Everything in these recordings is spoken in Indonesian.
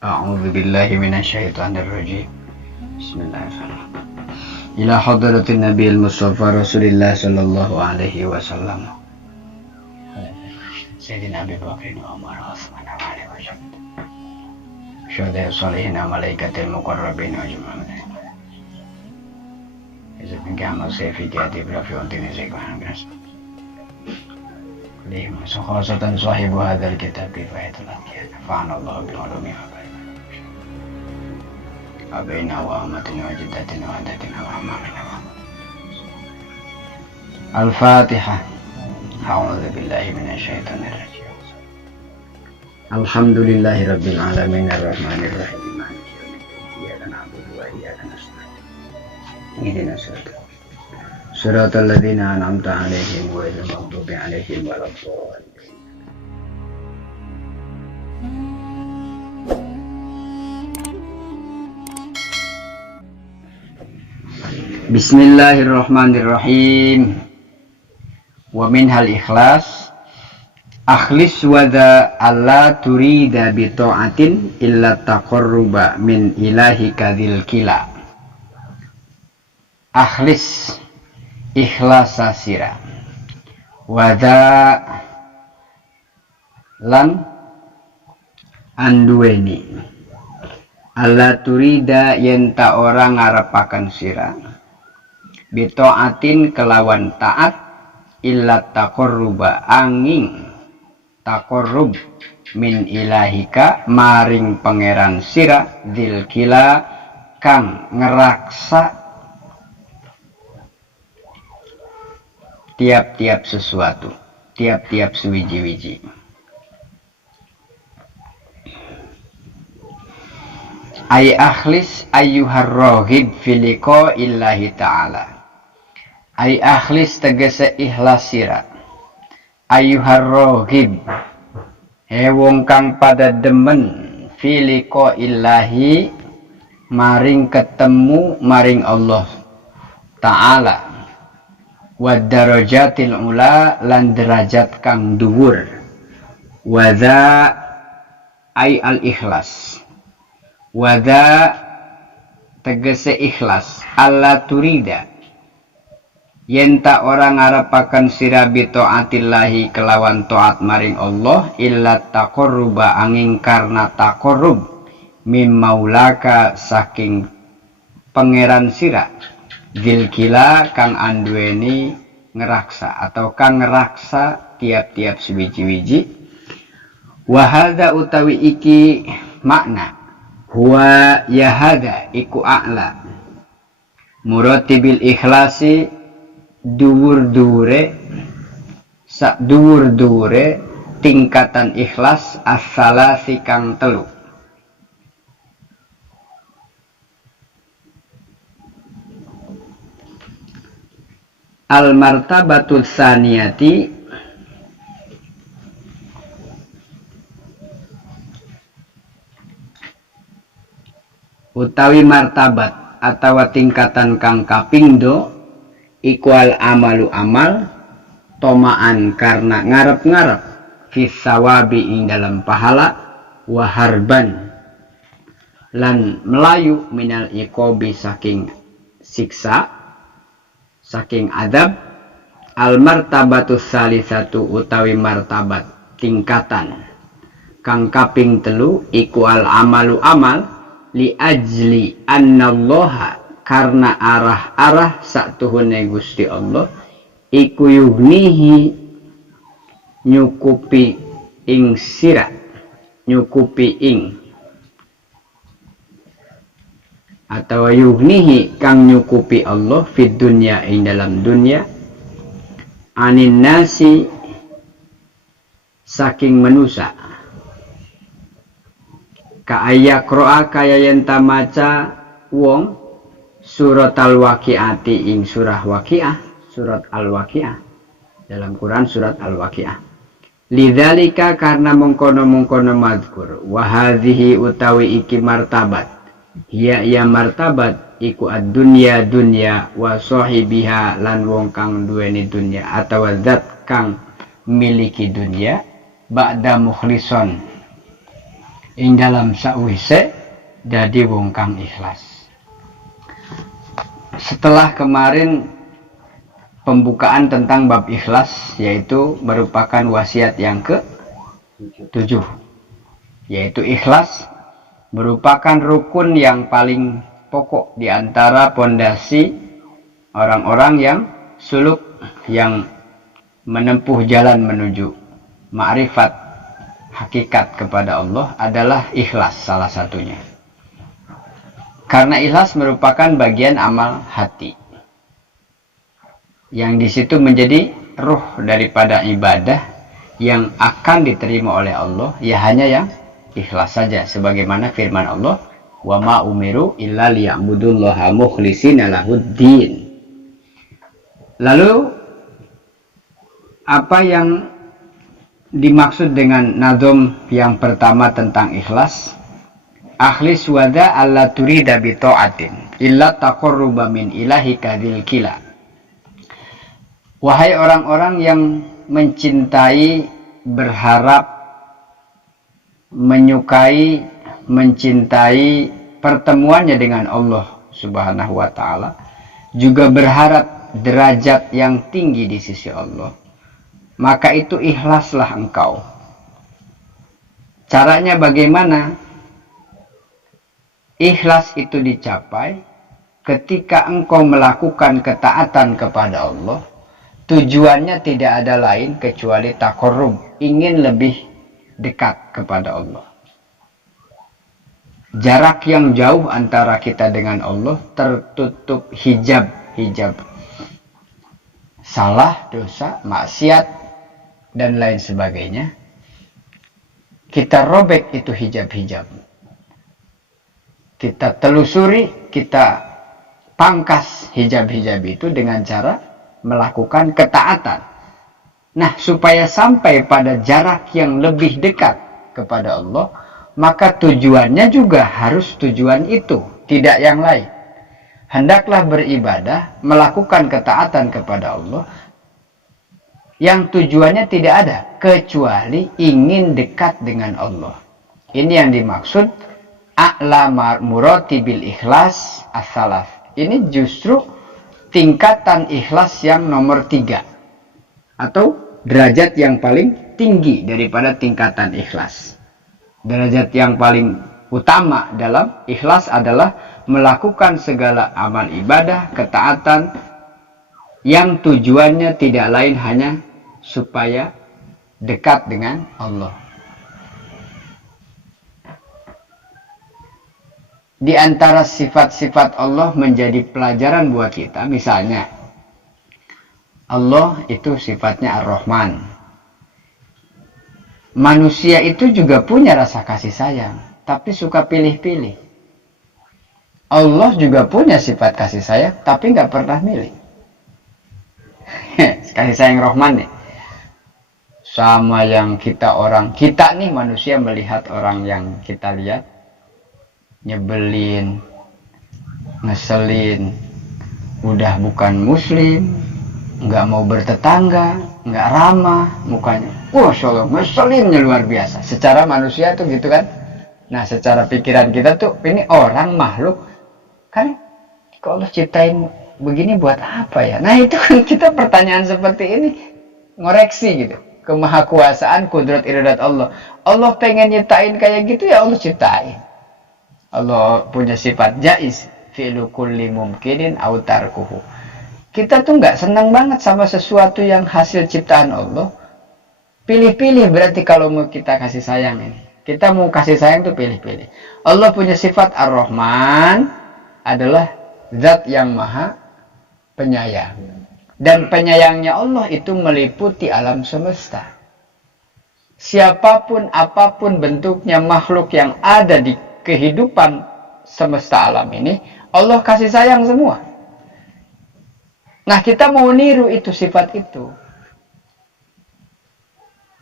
A'udzu billahi minasyaitonir rajim. Bismillahirrahmanirrahim. Ila hadratin Nabiyil Mustafa Rasulillah sallallahu alaihi wasallam. Sayyidina Abi Bakr wa Umar wa Utsman wa Ali wa syuhada sholihin wa malaikatil muqarrabin wa ajma'in. Izin kama sayfi jadi berafi untuk nizikwan gras. Lima sukhasatan sahibu hadzal kitab kifayatul anbiya. Fa'anallahu bi'ulumi wa abaina wa amatina wa jiddatina wa adatina wa amamina wa Al-Fatihah. A'udzu billahi minasyaitonir rajim. Alhamdulillahi rabbil alamin arrahmanir rahim maliki yaumiddin iyyaka na'budu wa iyyaka nasta'in ihdinas siratal ladzina an'amta 'alaihim ghairil maghdubi 'alaihim waladdallin. Bismillahirrahmanirrahim. Wa minhal ikhlas akhlis wada alla turida bi ta'atin illa taqarruba min ilahi kadil kila. Akhlis ikhlasa sira wada lan anduweni alla turida yenta orang ngarepaken sira bita'atin kelawan taat illa taqarruba angin taqarrub min ilahika maring pangeran sira dzil kila kang ngeraksa tiap-tiap sesuatu, tiap-tiap sewiji-wiji. Ay akhlis ayyuhar raghib fi liqa'illahi ta'ala. Ay akhlis tegese ikhlas sira ayyuhar raghib wong kang pada demen fi liqa'illahi maring ketemu maring Allah Ta'ala wa darajatil ula lan derajat kang dhuwur wadza ay al ikhlas wadza tegese ikhlas alla turida yenta orang ngarepaken sira bi taatillahi kelawan taat maring Allah illa taqarruba angin karna taqarrub mim maulaka saking pangeran sira dzil kila kang anduweni ngeraksa atau kang ngeraksa tiap-tiap sewiji-wiji. Wa hadza utawi iki makna huwa ya hadza iku a'la muratibil ikhlasi dhuwur-dhuwure sak dhuwur-dhuwure tingkatan ikhlas as-salasi kang telu. Al martabatul saniyati utawi martabat atau tingkatan kang kapingdo iku al amalu amal tomaan karena ngarep-ngarep fis sawabi ing dalam pahala waharban lan melayu minal iqobi saking siksa saking adab. Al martabatus salisatu utawi martabat tingkatan kang kaping telu iku al amalu amal li ajli annallaha karena arah-arah satuhune Gusti Allah iku yugnihi nyukupi ing sira nyukupi ing atau yugnihi kang nyukupi Allah fid dunya ing dalam dunya anin nasi saking manusia ka ayakroa kaya yen tamaca wong surat al-waqi'ati ing surah waqi'ah surat al-waqi'ah dalam Quran surat al-waqi'ah lidzalika karena mengkono-mengkono madkur wa hadhihi utawi iki martabat ya martabat iku ad-dunya dunya wa sahibiha lan wong kang duweni dunya atau zat kang miliki dunya ba'da mukhlison ing dalam sawise dadi wong kang ikhlas. Setelah kemarin pembukaan tentang bab ikhlas, yaitu merupakan wasiat yang ke-7, yaitu ikhlas merupakan rukun yang paling pokok di antara pondasi orang-orang yang suluk, yang menempuh jalan menuju ma'rifat hakikat kepada Allah adalah ikhlas salah satunya. Karena ikhlas merupakan bagian amal hati, yang di situ menjadi ruh daripada ibadah yang akan diterima oleh Allah, ya hanya yang ikhlas saja, sebagaimana firman Allah, wa ma umiru illa liya'budullaha mukhlishina lahuddin. Lalu apa yang dimaksud dengan nazom yang pertama tentang ikhlas? Akhlis wada alla turida bi ta'atin illa taqarruba min ilahika dzil kila. Wahai orang-orang yang mencintai, berharap, menyukai, mencintai pertemuannya dengan Allah Subhanahu wa taala, juga berharap derajat yang tinggi di sisi Allah, maka itu ikhlaslah engkau. Caranya bagaimana? Ikhlas itu dicapai ketika engkau melakukan ketaatan kepada Allah. Tujuannya tidak ada lain kecuali taqarrub, ingin lebih dekat kepada Allah. Jarak yang jauh antara kita dengan Allah tertutup hijab salah, dosa, maksiat, dan lain sebagainya. Kita robek itu hijab-hijab. Kita telusuri, kita pangkas hijab-hijab itu dengan cara melakukan ketaatan. Nah, supaya sampai pada jarak yang lebih dekat kepada Allah, maka tujuannya juga harus tujuan itu, tidak yang lain. Hendaklah beribadah, melakukan ketaatan kepada Allah, yang tujuannya tidak ada, kecuali ingin dekat dengan Allah. Ini yang dimaksud a'la muratibil ikhlas as-salaf. Ini justru tingkatan ikhlas yang nomor 3, atau derajat yang paling tinggi daripada tingkatan ikhlas. Derajat yang paling utama dalam ikhlas adalah melakukan segala amal ibadah, ketaatan, yang tujuannya tidak lain hanya supaya dekat dengan Allah. Di antara sifat-sifat Allah menjadi pelajaran buat kita, misalnya Allah itu sifatnya Ar-Rahman. Manusia itu juga punya rasa kasih sayang, tapi suka pilih-pilih. Allah juga punya sifat kasih sayang, tapi nggak pernah milih. Kasih sayang Rahman nih. Sama yang kita nih manusia melihat orang yang kita lihat, nyebelin, ngeselin, udah bukan muslim, nggak mau bertetangga, nggak ramah, mukanya, Allah, ngeselinnya luar biasa. Secara manusia tuh gitu kan. Nah, secara pikiran kita tuh, ini orang makhluk, kan kalau Allah ciptain begini buat apa ya? Nah, itu kan kita pertanyaan seperti ini, ngoreksi gitu. Kemahakuasaan, kudrat iradat Allah. Allah pengen nyiptain kayak gitu, ya Allah ciptain. Allah punya sifat jaiz, fi'lu kulli mumkinin aw tarkuhu. Kita tuh nggak senang banget sama sesuatu yang hasil ciptaan Allah. Pilih-pilih berarti kalau mau kita kasih sayang ini. Kita mau kasih sayang tuh pilih-pilih. Allah punya sifat Ar-Rahman, adalah zat yang maha penyayang. Dan penyayangnya Allah itu meliputi alam semesta. Siapapun, apapun bentuknya makhluk yang ada di kehidupan semesta alam ini, Allah kasih sayang semua. Nah, kita mau niru itu, sifat itu.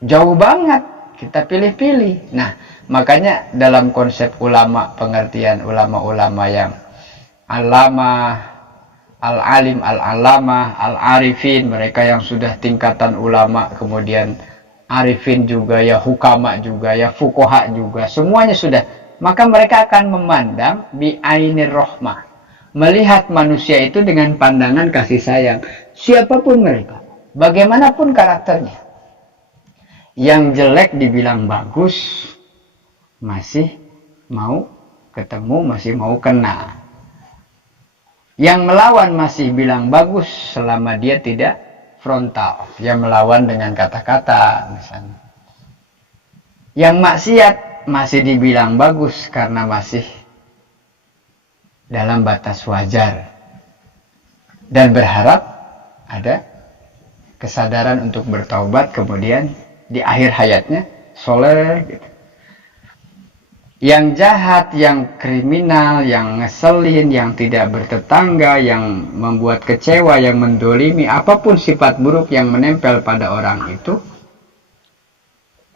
Jauh banget, kita pilih-pilih. Nah, makanya dalam konsep ulama, pengertian ulama-ulama yang alama, al-alim, al-alama, al-arifin, mereka yang sudah tingkatan ulama, kemudian arifin juga, ya hukama juga, ya fuqaha juga, semuanya sudah. Maka mereka akan memandang bi'ainir rahmah, melihat manusia itu dengan pandangan kasih sayang, siapapun mereka, bagaimanapun karakternya. Yang jelek dibilang bagus, masih mau ketemu, masih mau kenal. Yang melawan masih bilang bagus selama dia tidak frontal. Yang melawan dengan kata-kata misalnya. Yang maksiat masih dibilang bagus karena masih dalam batas wajar. Dan berharap ada kesadaran untuk bertaubat kemudian di akhir hayatnya soleh gitu. Yang jahat, yang kriminal, yang ngeselin, yang tidak bertetangga, yang membuat kecewa, yang mendolimi, apapun sifat buruk yang menempel pada orang itu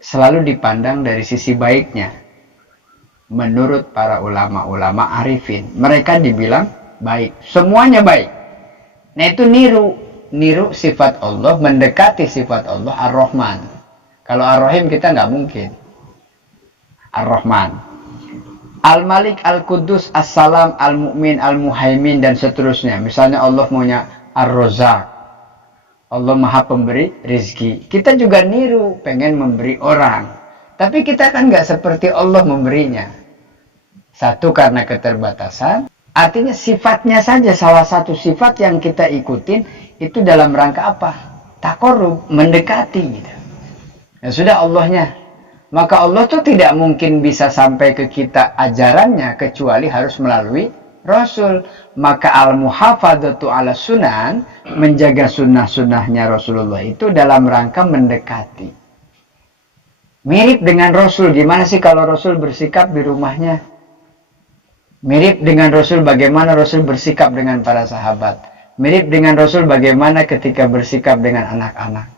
selalu dipandang dari sisi baiknya. Menurut para ulama-ulama arifin, mereka dibilang baik, semuanya baik. Nah itu niru sifat Allah, mendekati sifat Allah Ar-Rahman. Kalau Ar-Rahim kita nggak mungkin. Ar-Rahman, Al-Malik, Al-Qudus, As-Salam, Al-Mu'min, Al-Muhaimin, dan seterusnya. Misalnya Allah maunya Ar-Razak, Allah maha pemberi rizki. Kita juga niru, pengen memberi orang. Tapi kita kan nggak seperti Allah memberinya. Satu, karena keterbatasan. Artinya sifatnya saja, salah satu sifat yang kita ikutin, itu dalam rangka apa? Taqarrub, mendekati gitu. Ya sudah Allahnya. Maka Allah tuh tidak mungkin bisa sampai ke kita ajarannya kecuali harus melalui Rasul. Maka al-muhafadzatu ala sunan, menjaga sunnah-sunnahnya Rasulullah itu dalam rangka mendekati. Mirip dengan Rasul. Gimana sih kalau Rasul bersikap di rumahnya? Mirip dengan Rasul bagaimana Rasul bersikap dengan para sahabat. Mirip dengan Rasul bagaimana ketika bersikap dengan anak-anak.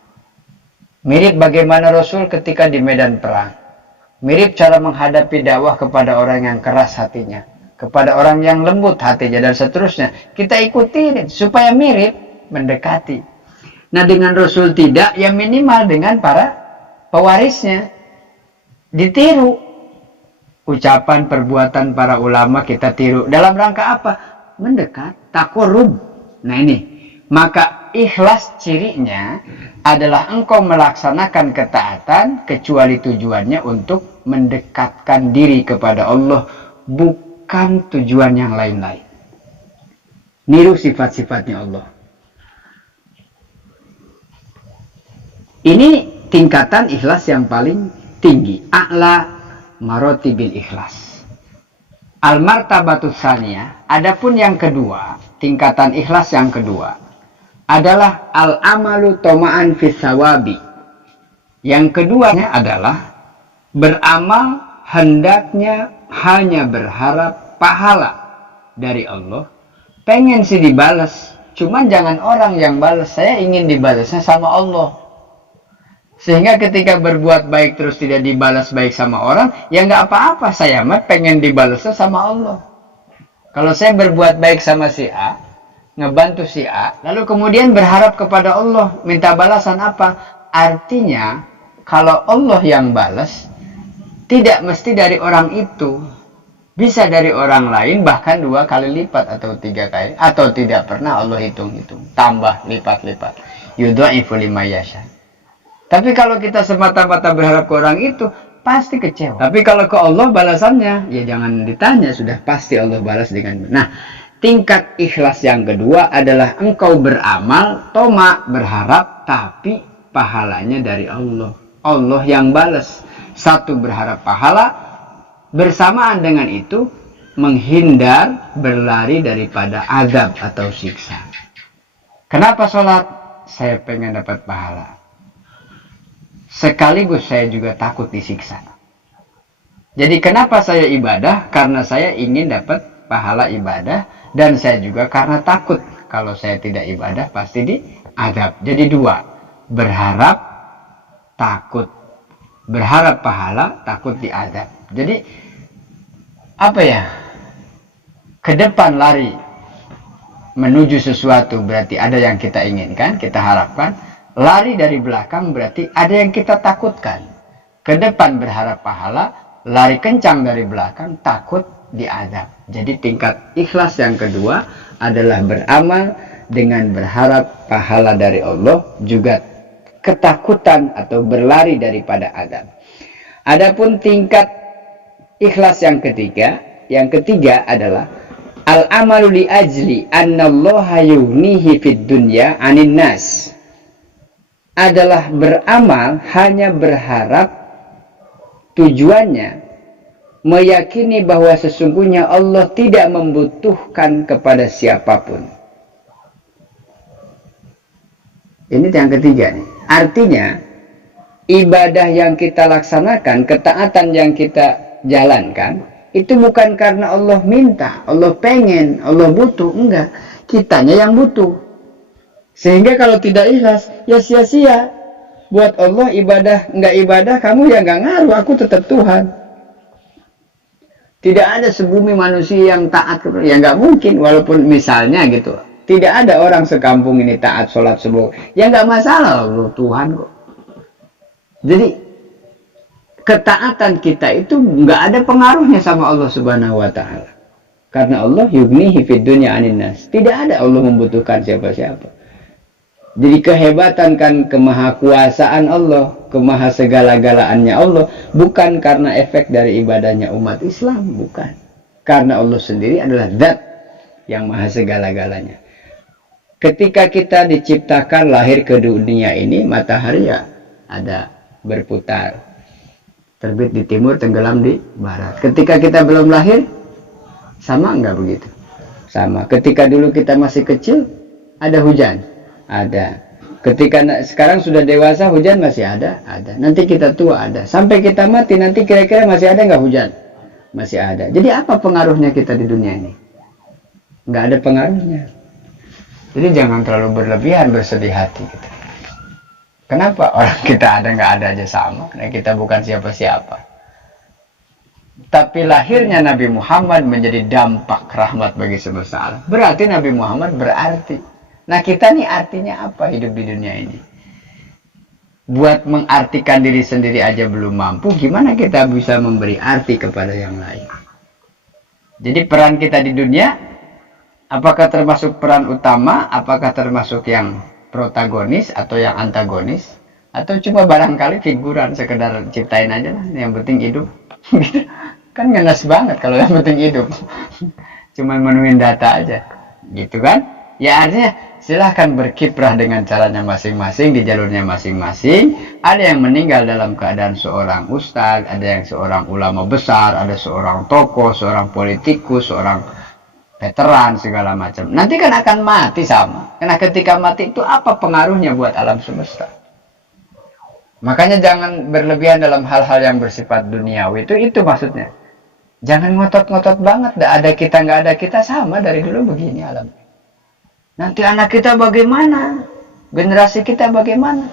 Mirip bagaimana Rasul ketika di medan perang. Mirip cara menghadapi dakwah kepada orang yang keras hatinya. Kepada orang yang lembut hatinya dan seterusnya. Kita ikuti supaya mirip, mendekati. Nah dengan Rasul tidak, ya minimal dengan para pewarisnya. Ditiru. Ucapan, perbuatan para ulama kita tiru. Dalam rangka apa? Mendekat, taqarrub. Nah ini. Maka ikhlas cirinya adalah engkau melaksanakan ketaatan kecuali tujuannya untuk mendekatkan diri kepada Allah, bukan tujuan yang lain-lain. Niru sifat-sifatnya Allah. Ini tingkatan ikhlas yang paling tinggi. A'la marotibil ikhlas. Al-martabatus tsaniyah, adapun yang kedua, tingkatan ikhlas yang kedua adalah al-amalu toma'an fis sawabi. Yang keduanya adalah beramal hendaknya hanya berharap pahala dari Allah. Pengen sih dibalas, cuman jangan orang yang balas, saya ingin dibalasnya sama Allah. Sehingga ketika berbuat baik terus tidak dibalas baik sama orang, ya nggak apa-apa, saya mah pengen dibalasnya sama Allah. Kalau saya berbuat baik sama si A, ngebantu si A, lalu kemudian berharap kepada Allah, minta balasan apa? Artinya, kalau Allah yang balas, tidak mesti dari orang itu. Bisa dari orang lain, bahkan 2 kali lipat atau 3 kali. Atau tidak pernah Allah hitung-hitung. Tambah, lipat-lipat. Yudha'ifu liman yasha. Tapi kalau kita semata-mata berharap ke orang itu, pasti kecewa. Tapi kalau ke Allah balasannya, ya jangan ditanya, sudah pasti Allah balas dengan benar. Nah, tingkat ikhlas yang kedua adalah engkau beramal, toma, berharap, tapi pahalanya dari Allah. Allah yang balas. Satu, berharap pahala, bersamaan dengan itu menghindar, berlari daripada azab atau siksa. Kenapa sholat? Saya pengen dapat pahala. Sekaligus saya juga takut disiksa. Jadi kenapa saya ibadah? Karena saya ingin dapat pahala ibadah. Dan saya juga karena takut. Kalau saya tidak ibadah pasti diazab. Jadi 2. Berharap, takut. Berharap pahala, takut diazab. Jadi apa ya? Ke depan lari menuju sesuatu berarti ada yang kita inginkan, kita harapkan. Lari dari belakang berarti ada yang kita takutkan. Ke depan berharap pahala, lari kencang dari belakang takut diazab. Jadi tingkat ikhlas yang kedua adalah beramal dengan berharap pahala dari Allah, juga ketakutan atau berlari daripada azab. Adapun tingkat ikhlas yang ketiga adalah al-amalu li ajli annallaha yughnihi fid dunya 'anin nas. Adalah beramal hanya berharap, tujuannya meyakini bahwa sesungguhnya Allah tidak membutuhkan kepada siapapun. Ini yang ketiga nih. Artinya ibadah yang kita laksanakan, ketaatan yang kita jalankan, itu bukan karena Allah minta, Allah pengen, Allah butuh. Enggak, kitanya yang butuh. Sehingga kalau tidak ikhlas, ya sia-sia. Buat Allah ibadah, enggak ibadah, kamu ya enggak ngaruh, aku tetap Tuhan. Tidak ada sebumi manusia yang taat, ya enggak mungkin. Walaupun misalnya gitu, tidak ada orang sekampung ini taat sholat subuh, ya enggak masalah, Allah Tuhan kok. Jadi ketaatan kita itu nggak ada pengaruhnya sama Allah Subhanahu wa Ta'ala. Karena Allah yughnihi fid dunya 'anin nas. Tidak ada Allah membutuhkan siapa-siapa. Jadi kehebatan kan kemahakuasaan Allah, kemahasegala-galaannya Allah, bukan karena efek dari ibadahnya umat Islam, bukan. Karena Allah sendiri adalah zat yang maha segala-galanya. Ketika kita diciptakan lahir ke dunia ini, matahari ya ada berputar. Terbit di timur, tenggelam di barat. Ketika kita belum lahir, sama enggak begitu? Sama. Ketika dulu kita masih kecil, ada hujan? Ada. Ketika sekarang sudah dewasa, hujan masih ada? Ada. Nanti kita tua, ada. Sampai kita mati, nanti kira-kira masih ada nggak hujan? Masih ada. Jadi apa pengaruhnya kita di dunia ini? Nggak ada pengaruhnya. Jadi jangan terlalu berlebihan bersedih hati gitu. Kenapa orang kita ada nggak ada aja sama? Nah, kita bukan siapa-siapa. Tapi lahirnya Nabi Muhammad menjadi dampak rahmat bagi semesta alam. Berarti Nabi Muhammad berarti. Nah kita nih artinya apa hidup di dunia ini? Buat mengartikan diri sendiri aja belum mampu, gimana kita bisa memberi arti kepada yang lain? Jadi peran kita di dunia, apakah termasuk peran utama? Apakah termasuk yang protagonis atau yang antagonis? Atau cuma barangkali figuran, sekedar ciptain aja lah, yang penting hidup. Kan ngenes banget kalau yang penting hidup. Cuma menuin data aja, gitu kan? Ya artinya silahkan berkiprah dengan caranya masing-masing, di jalurnya masing-masing. Ada yang meninggal dalam keadaan seorang ustadz, ada yang seorang ulama besar, ada seorang tokoh, seorang politikus, seorang veteran, segala macam. Nanti kan akan mati sama. Karena ketika mati itu apa pengaruhnya buat alam semesta? Makanya jangan berlebihan dalam hal-hal yang bersifat duniawi. Itu maksudnya. Jangan ngotot-ngotot banget. Ada kita, nggak ada kita, sama dari dulu begini alam. Nanti anak kita bagaimana? Generasi kita bagaimana?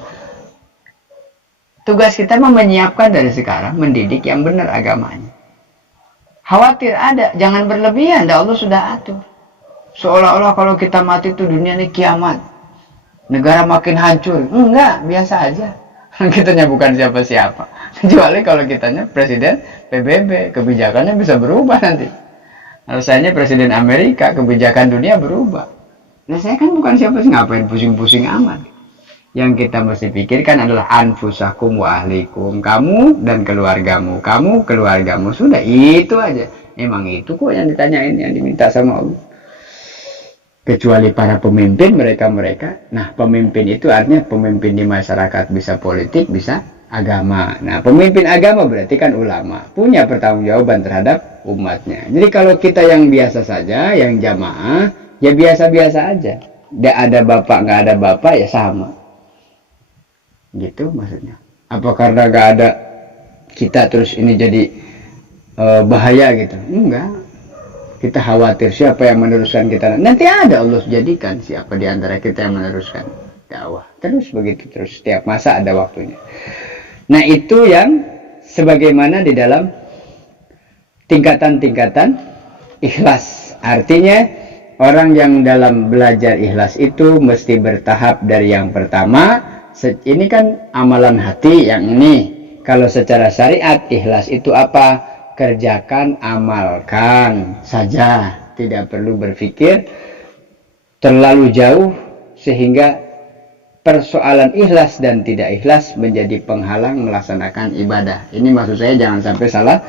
Tugas kita menyiapkan dari sekarang, mendidik yang benar agamanya. Khawatir ada, jangan berlebihan, Allah sudah atur. Seolah-olah kalau kita mati itu dunia ini kiamat. Negara makin hancur. Enggak, biasa aja. Kitanya bukan siapa-siapa. Kecuali kalau kitanya presiden PBB, kebijakannya bisa berubah nanti. Alasannya presiden Amerika, kebijakan dunia berubah. Nah saya kan bukan siapa-siapa, ngapain pusing-pusing amat. Yang kita mesti pikirkan adalah anfusakum wa ahlikum. Kamu dan keluargamu. Kamu, keluargamu. Sudah, itu aja. Emang itu kok yang ditanyain, yang diminta sama Allah. Kecuali para pemimpin, mereka-mereka. Nah, pemimpin itu artinya pemimpin di masyarakat. Bisa politik, bisa agama. Nah, pemimpin agama berarti kan ulama. Punya pertanggungjawaban terhadap umatnya. Jadi kalau kita yang biasa saja, yang jamaah, ya biasa-biasa aja. Tidak ada bapak, nggak ada bapak, ya sama. Gitu maksudnya. Apa karena nggak ada kita terus ini jadi bahaya gitu? Enggak. Kita khawatir siapa yang meneruskan kita. Nanti ada Allah jadikan siapa di antara kita yang meneruskan dakwah. Terus begitu, terus setiap masa ada waktunya. Nah itu yang sebagaimana di dalam tingkatan-tingkatan ikhlas. Artinya orang yang dalam belajar ikhlas itu mesti bertahap dari yang pertama ini kan amalan hati yang ini. Kalau secara syariat, ikhlas itu apa? Kerjakan, amalkan saja. Tidak perlu berpikir terlalu jauh sehingga persoalan ikhlas dan tidak ikhlas menjadi penghalang melaksanakan ibadah. Ini maksud saya jangan sampai salah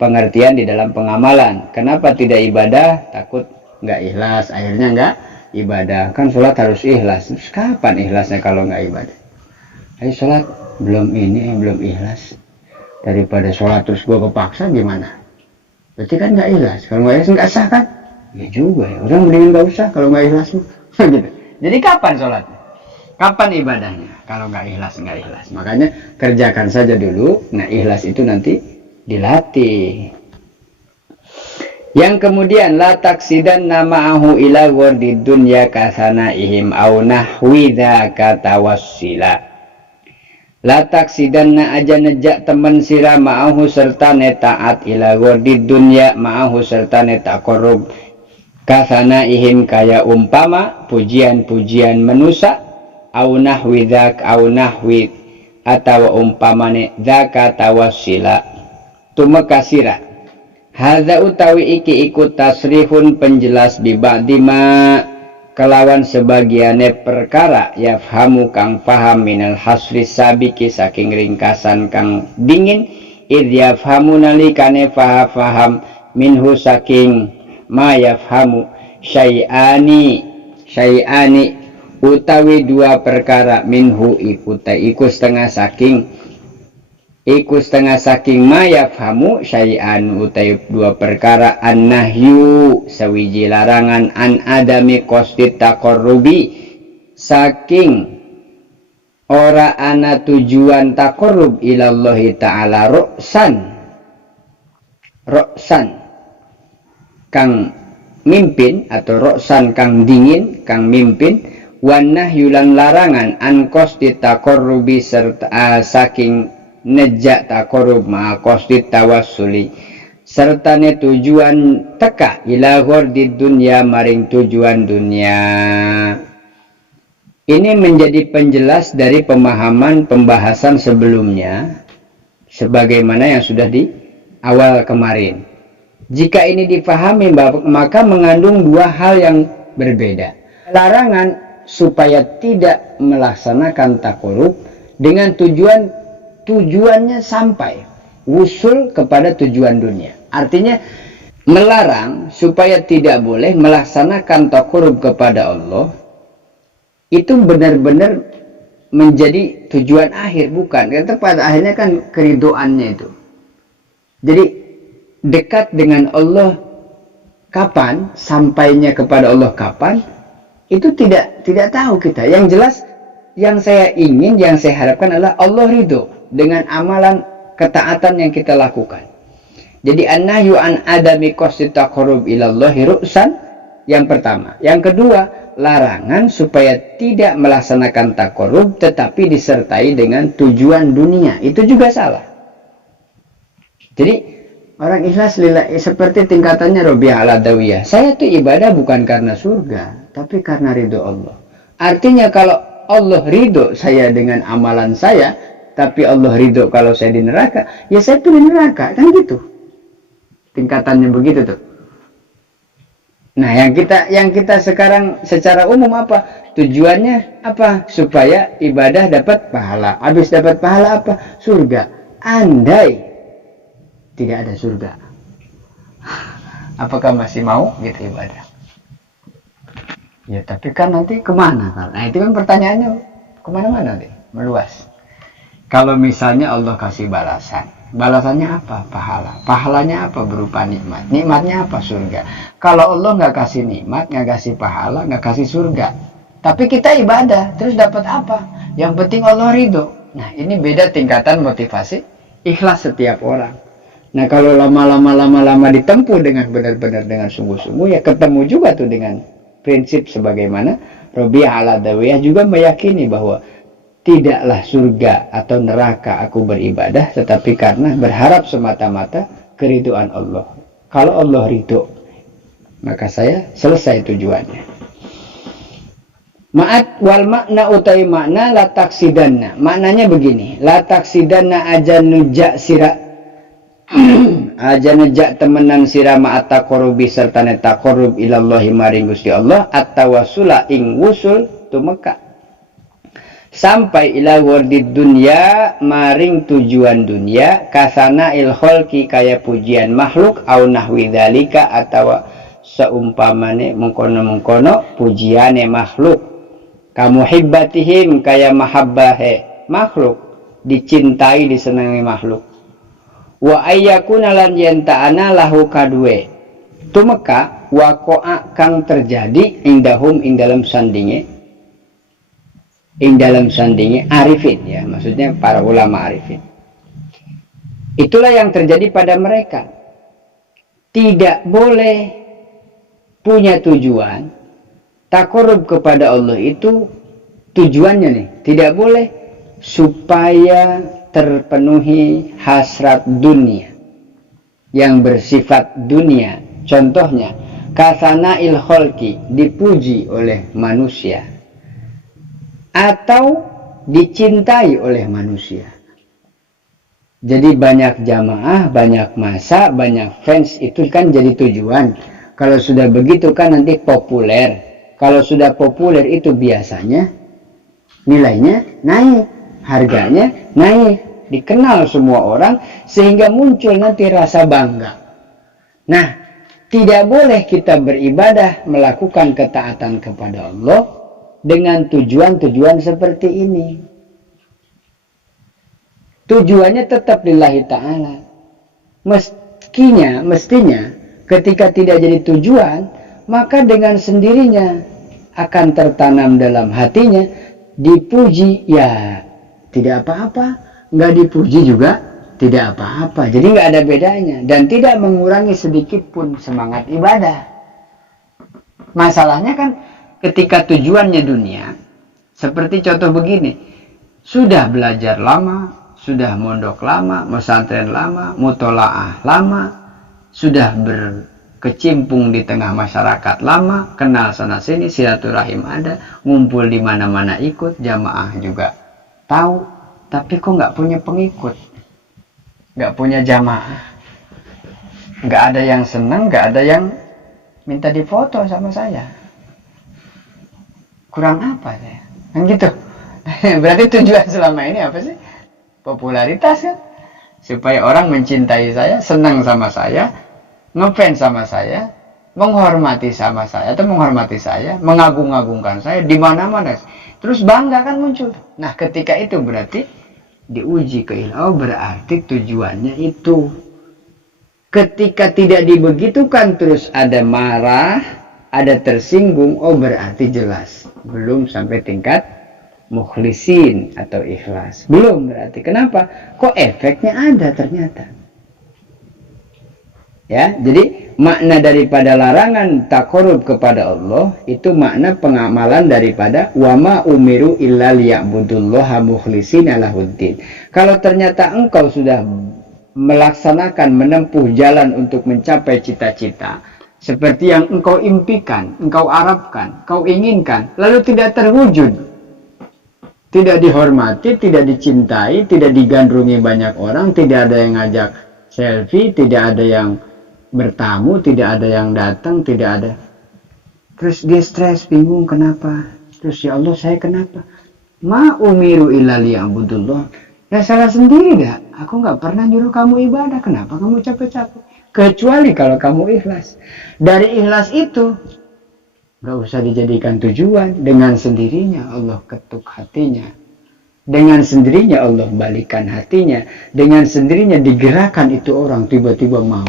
pengertian di dalam pengamalan. Kenapa tidak ibadah? Takut nggak ikhlas, akhirnya nggak ibadah. Kan sholat harus ikhlas. Terus kapan ikhlasnya kalau nggak ibadah? Ayo sholat belum ikhlas. Daripada sholat terus gue kepaksa gimana? Berarti kan nggak ikhlas. Kalau nggak ikhlas nggak sah kan? Ya juga ya. Orang mendingan nggak usah kalau nggak ikhlas gitu. Jadi kapan sholatnya? Kapan ibadahnya? Kalau nggak ikhlas, nggak ikhlas. Makanya kerjakan saja dulu. Nah ikhlas itu nanti dilatih. Yang kemudian la taksidanna ma'ahu ila wardi dunya kasanaihim au nahwi dzaka tawassila. La taksidanna aja nejak temen sira ma'ahu serta taat ila wardi dunya ma'ahu serta taqarrub kasanaihim kaya umpama pujian-pujian manusia au nahwi dzak au nahwi atawa umpamane dzaka tawassila tumekasira. Hadza utawi iki ikut tasrihun penjelas bi ba'dima kelawan sebagiane perkara yafhamu kang paham minal hasri sabiki saking ringkasan kang dingin id yafhamu nalikane faham minhu saking ma yafhamu syai'ani utawi dua perkara minhu iku setengah saking ma yafhamu syai'an utawi dua perkara an-nahyu sawiji larangan an adami qasdi taqarrubi saking ora ana tujuan taqarrub ilallahi ta'ala roksan kang mimpin atau roksan kang dingin kang mimpin wan nahyu lan larangan an qasdi taqarrubi serta saking nejak taqarrub ma qasdi tawassuli sertane tujuan teka ila ghardid dunya maring tujuan dunia. Ini menjadi penjelas dari pemahaman pembahasan sebelumnya sebagaimana yang sudah di awal kemarin. Jika ini dipahami maka mengandung dua hal yang berbeda. Larangan supaya tidak melaksanakan taqarrub dengan tujuannya sampai wusul kepada tujuan dunia. Artinya melarang supaya tidak boleh melaksanakan taqarrub kepada Allah itu benar-benar menjadi tujuan akhir, bukan. Karena pada akhirnya kan keridoannya itu. Jadi dekat dengan Allah kapan, sampainya kepada Allah kapan, itu tidak tahu kita. Yang jelas yang saya ingin, yang saya harapkan adalah Allah ridho dengan amalan ketaatan yang kita lakukan. Jadi an-nahyu an adami qasdi taqarrub ilallahi ru'san yang pertama. Yang kedua, larangan supaya tidak melaksanakan taqarrub tetapi disertai dengan tujuan dunia. Itu juga salah. Jadi orang ikhlas lillahi seperti tingkatannya Rabi'ah al-Adawiyah. Saya tuh ibadah bukan karena surga, tapi karena ridho Allah. Artinya kalau Allah ridho saya dengan amalan saya, tapi Allah ridho kalau saya di neraka, ya saya tuh di neraka, kan gitu. Tingkatannya begitu tuh. Nah, yang kita sekarang secara umum apa? Tujuannya apa? Supaya ibadah dapat pahala. Habis dapat pahala apa? Surga. Andai tidak ada surga, apakah masih mau gitu ibadah? Ya tapi kan nanti kemana? Nah itu kan pertanyaannya kemana-mana deh, meluas. Kalau misalnya Allah kasih balasannya apa? Pahalanya apa? Berupa nikmat. Nikmatnya apa? Surga. Kalau Allah nggak kasih nikmat, nggak kasih pahala, nggak kasih surga, tapi kita ibadah, terus dapat apa? Yang penting Allah ridho. Nah ini beda tingkatan motivasi ikhlas setiap orang. Nah kalau lama-lama ditempuh dengan benar-benar dengan sungguh-sungguh, ya ketemu juga tuh dengan prinsip sebagaimana Rabi'ah al-Adawiyah juga meyakini bahwa tidaklah surga atau neraka aku beribadah, tetapi karena berharap semata-mata keridhaan Allah. Kalau Allah ridho, maka saya selesai tujuannya. Ma'at wal makna utai makna la taksidanna. Maknanya begini, la taksidanna aja nujak sira aja nejak temenan sira ma'at taqarrubi serta taqarrub ilallahi maring Gusti Allah at-tawassula ing wusul tumeka sampai ila wardid dunya maring tujuan dunia kasana il khalqi kaya pujian makhluk au nahwi dzalika atawa saumpamane mengkono-mengkono pujiane makhluk kamu hibbatihim kaya mahabbahe makhluk dicintai disenangi makhluk wa ayyakuna lan yenta'ana lahu kadue tumeka waqa'a kang terjadi indahum ing dalam sandinge arifin ya maksudnya para ulama arifin itulah yang terjadi pada mereka tidak boleh punya tujuan taqarrub kepada Allah itu tujuannya nih tidak boleh supaya terpenuhi hasrat dunia yang bersifat dunia. Contohnya kasana il khalqi dipuji oleh manusia atau dicintai oleh manusia. Jadi banyak jamaah, banyak massa, banyak fans itu kan jadi tujuan. Kalau sudah begitu kan nanti populer. Kalau sudah populer itu biasanya nilainya naik, harganya naik, dikenal semua orang sehingga muncul nanti rasa bangga. Nah, tidak boleh kita beribadah melakukan ketaatan kepada Allah dengan tujuan-tujuan seperti ini. Tujuannya tetap lillahi ta'ala. Mestinya ketika tidak jadi tujuan, maka dengan sendirinya akan tertanam dalam hatinya dipuji ya tidak apa-apa, nggak dipuji juga tidak apa-apa. Jadi nggak ada bedanya dan tidak mengurangi sedikit pun semangat ibadah. Masalahnya kan ketika tujuannya dunia, seperti contoh begini, sudah belajar lama, sudah mondok lama, pesantren lama, mutolaah lama, sudah berkecimpung di tengah masyarakat lama, kenal sana sini, silaturahim ada, ngumpul di mana-mana ikut, jamaah juga tahu, tapi kok nggak punya pengikut, nggak punya jamaah, nggak ada yang senang, nggak ada yang minta difoto sama saya, kurang apa saya, kan gitu. Berarti tujuan selama ini apa sih? Popularitas kan, supaya orang mencintai saya, senang sama saya, ngefans sama saya, menghormati sama saya atau menghormati saya, mengagung-agungkan saya di mana-mana. Terus bangga kan muncul. Nah, ketika itu berarti diuji keilmu, berarti tujuannya itu. Ketika tidak dibegitukan terus ada marah, ada tersinggung, oh berarti jelas belum sampai tingkat mukhlisin atau ikhlas. Belum berarti. Kenapa? Kok efeknya ada ternyata. Ya, jadi makna daripada larangan taqarrub kepada Allah itu makna pengamalan daripada wama umiru illa liya'budullaha mukhlishina lahuddin. Kalau ternyata engkau sudah melaksanakan menempuh jalan untuk mencapai cita-cita seperti yang engkau impikan, engkau harapkan, engkau inginkan, lalu tidak terwujud, tidak dihormati, tidak dicintai, tidak digandrungi banyak orang, tidak ada yang ngajak selfie, tidak ada yang bertamu, tidak ada yang datang, tidak ada. Terus dia stres, bingung kenapa. Terus ya Allah saya kenapa? Ma umiru illa liya'budullah. Ya salah sendiri dah. Aku nggak pernah nyuruh kamu ibadah. Kenapa kamu capek-capek? Kecuali kalau kamu ikhlas. Dari ikhlas itu nggak usah dijadikan tujuan. Dengan sendirinya Allah ketuk hatinya. Dengan sendirinya Allah balikan hatinya. Dengan sendirinya digerakkan itu orang tiba-tiba mau.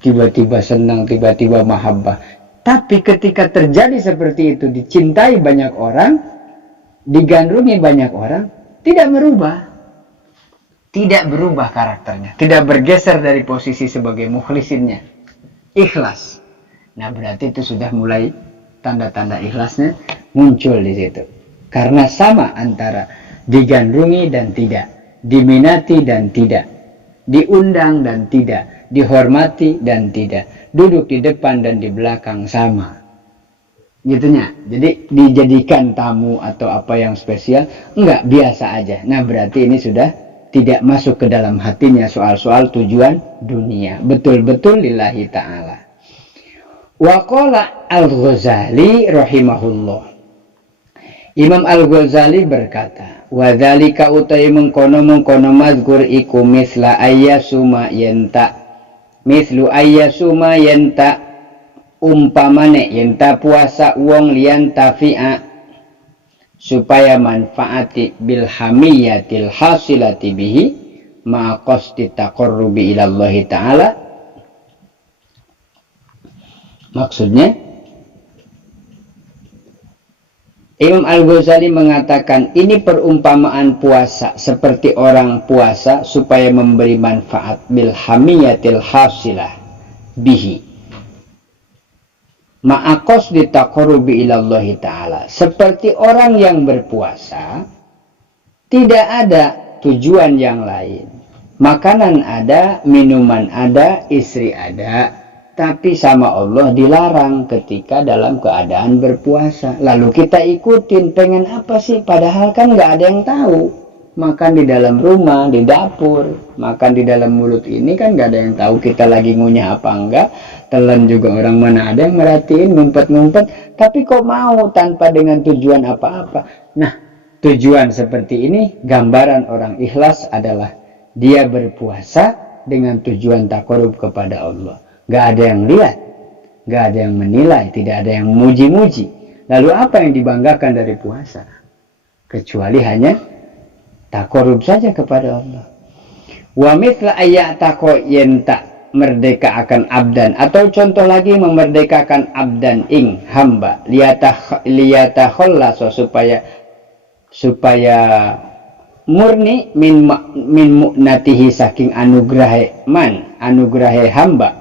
Tiba-tiba senang, tiba-tiba mahabbah. Tapi ketika terjadi seperti itu, dicintai banyak orang, digandrungi banyak orang, tidak berubah. Tidak berubah karakternya. Tidak bergeser dari posisi sebagai mukhlisinnya. Ikhlas. Nah berarti itu sudah mulai tanda-tanda ikhlasnya muncul di situ. Karena sama antara digandrungi dan tidak. Diminati dan tidak. Diundang dan tidak. Dihormati dan tidak. Duduk di depan dan di belakang sama. gitunya. Jadi dijadikan tamu atau apa yang spesial, enggak, biasa aja. Nah, berarti ini sudah tidak masuk ke dalam hatinya soal-soal tujuan dunia. Betul-betul lillahi ta'ala. Wa qala Al-Ghazali rahimahullah. Imam Al-Ghazali berkata, wa dzalika utai mengkono mazkur iku misla ayyasuma yenta. Mislu ayyasuma yenta umpamane yenta puasa wong liyan tafi'a supaya manfaati bil hamiyatil hasilati bihi ma qasdi taqarrubi ila Allah taala. Maksudnya Imam Al-Ghazali mengatakan ini perumpamaan puasa seperti orang puasa supaya memberi manfaat bil hamiyatil hasilah bihi ma'aqos ditaqarrubi ilallahi ta'ala. Seperti orang yang berpuasa tidak ada tujuan yang lain. Makanan ada, minuman ada, istri ada, tapi sama Allah dilarang ketika dalam keadaan berpuasa. Lalu kita ikutin, pengen apa sih? Padahal kan nggak ada yang tahu. Makan di dalam rumah, di dapur, makan di dalam mulut ini kan nggak ada yang tahu kita lagi ngunyah apa enggak. Telan juga orang mana ada yang merhatiin, ngumpet-ngumpet. Tapi kok mau tanpa dengan tujuan apa-apa. Nah, tujuan seperti ini, gambaran orang ikhlas adalah dia berpuasa dengan tujuan taqarrub kepada Allah. Gak ada yang lihat, gak ada yang menilai, tidak ada yang memuji-muji. Lalu apa yang dibanggakan dari puasa? Kecuali hanya taqarrub saja kepada Allah. Wa mithla ayyataqo yenta, merdeka akan abdan, atau contoh lagi memerdekakan abdan ing hamba liyatakhallasa supaya murni min mu'natihi saking anugrahe hamba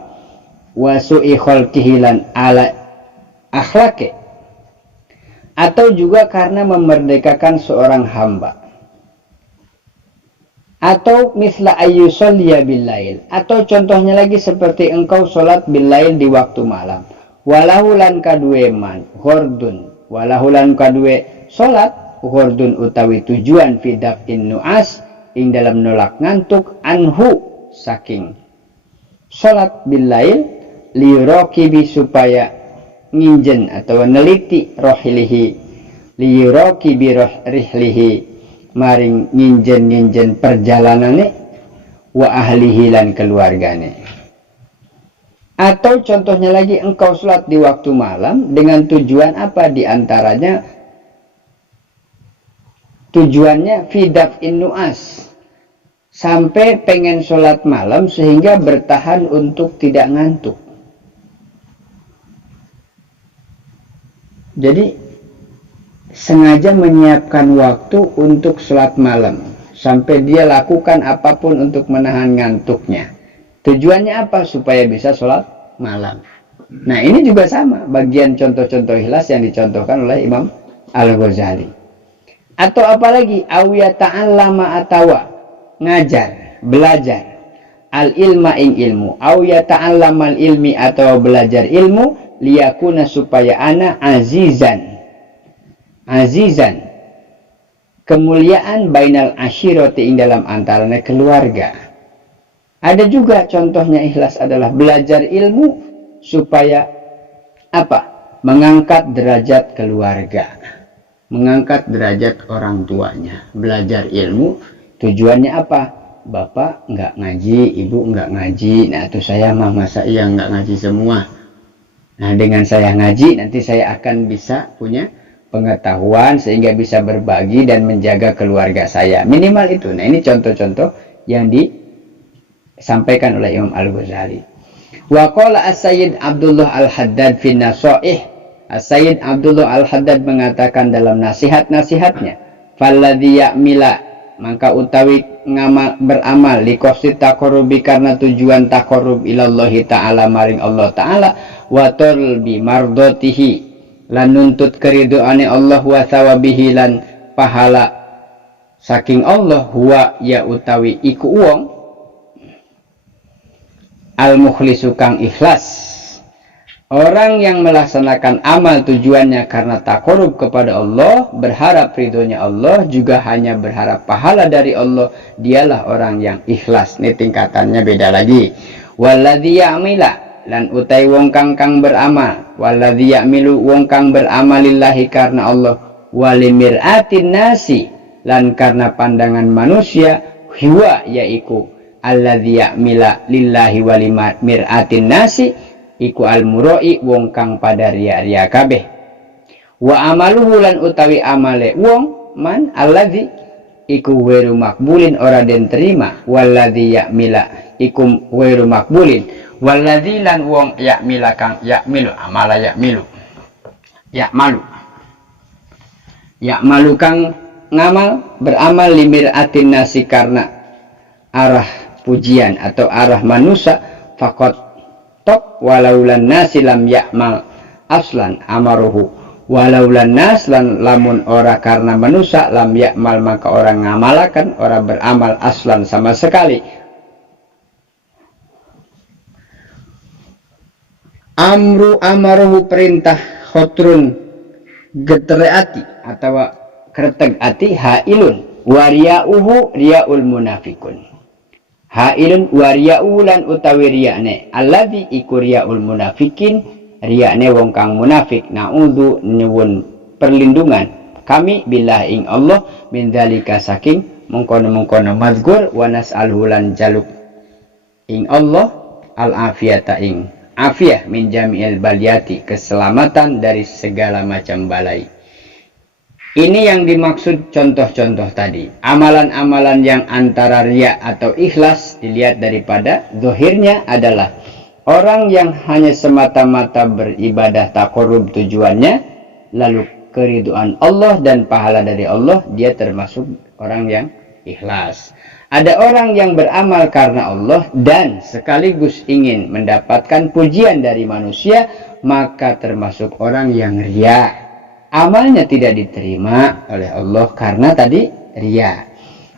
wa su'i khalqihi lan ala akhlaqi, atau juga karena memerdekakan seorang hamba. Atau misla ayyusalliya billail, atau contohnya lagi seperti engkau sholat billail di waktu malam. Walahulan kadue man hordun, walahulan kadue sholat hordun utawi tujuan fidak in nuas ing dalam nolak ngantuk anhu saking sholat billail liyurokibi supaya nginjen atau neliti rohilihi liyurokibi rihlihi maring nginjen perjalanane wa ahlihi lan keluargane. Atau contohnya lagi engkau sholat di waktu malam dengan tujuan apa? Di antaranya tujuannya fidaf innuas, sampai pengen sholat malam sehingga bertahan untuk tidak ngantuk. Jadi sengaja menyiapkan waktu untuk sholat malam sampai dia lakukan apapun untuk menahan ngantuknya. Tujuannya apa? Supaya bisa sholat malam. Nah, ini juga sama bagian contoh-contoh ikhlas yang dicontohkan oleh Imam Al-Ghazali. Atau apalagi awiya ta'allama atawa ngajar, belajar al ilma ing ilmu, awiya ta'allamal ilmi atau belajar ilmu liyakuna supaya ana azizan kemuliaan bainal asyirati ing dalam antaranya keluarga. Ada juga contohnya ikhlas adalah belajar ilmu supaya apa? Mengangkat derajat keluarga, mengangkat derajat orang tuanya. Belajar ilmu tujuannya apa? Bapak nggak ngaji, ibu nggak ngaji, nah itu saya mah masa iya nggak ngaji semua. Nah, dengan saya ngaji nanti saya akan bisa punya pengetahuan sehingga bisa berbagi dan menjaga keluarga saya. Minimal itu. Nah, ini contoh-contoh yang disampaikan oleh Imam Al-Ghazali. Wa qala As-Sayyid Abdullah Al-Haddad fi Nasaih. As-Sayyid Abdullah Al-Haddad mengatakan dalam nasihat-nasihatnya, falladhi ya'mila, maka utawi beramal liqasdi taqarrubi karena tujuan taqarrub ilallahi ta'ala maring Allah ta'ala wa talbi mardatihi lan nuntut keridoane Allah wa thawabihi lan pahala saking Allah huwa ya utawi iku wong al mukhlisu kang ikhlas Orang yang melaksanakan amal tujuannya karena taqarrub kepada Allah, berharap ridhonya Allah, juga hanya berharap pahala dari Allah, dialah orang yang ikhlas. Ini tingkatannya beda lagi. Walladzi ya'mila, lan utai wong kang beramal, walladzi ya'milu wong kang beramal lillahi karena Allah, walimiratin nasi, lan karena pandangan manusia, hiwa yaiku alladzi ya'mila lillahi walimiratin nasi, iku al-muroi wong kang pada ria-ria kabeh. Wa amaluhu lan utawi amale wong man alladzi iku wairu makbulin ora den terima, walladzi ya'mila iku wairu makbulin, walladzi lan wong ya'mila kang ya'milu amala ya'milu ya'malu kang ngamal beramal limiratin nasi karena arah pujian atau arah manusia, fakot walaulan nasi lam ya'mal aslan amaruhu, walaulan nas lan lamun ora karena manusia, lam ya'mal maka orang ngamalakan, orang beramal aslan sama sekali. Amaruhu perintah, khotrun getreati atau kereteg ati, hailun wariyauhu riyaul munafikun. Hailun wariya'u lan utawi riya'ne alladzi iku riya'ul munafikin, riya'ne wong kang munafik. Na'udzu nyuwun perlindungan kami billah ing Allah min dzalika saking mengkono-mengkono mazkur, wa nas'alhu lan jaluk ing Allah al afiyata ing afiyah min jami'il baliyati, keselamatan dari segala macam balai. Ini yang dimaksud contoh-contoh tadi. Amalan-amalan yang antara riya atau ikhlas dilihat daripada zahirnya adalah orang yang hanya semata-mata beribadah taqarrub tujuannya, lalu keridhaan Allah dan pahala dari Allah, dia termasuk orang yang ikhlas. Ada orang yang beramal karena Allah dan sekaligus ingin mendapatkan pujian dari manusia, maka termasuk orang yang riya. Amalnya tidak diterima oleh Allah karena tadi riya.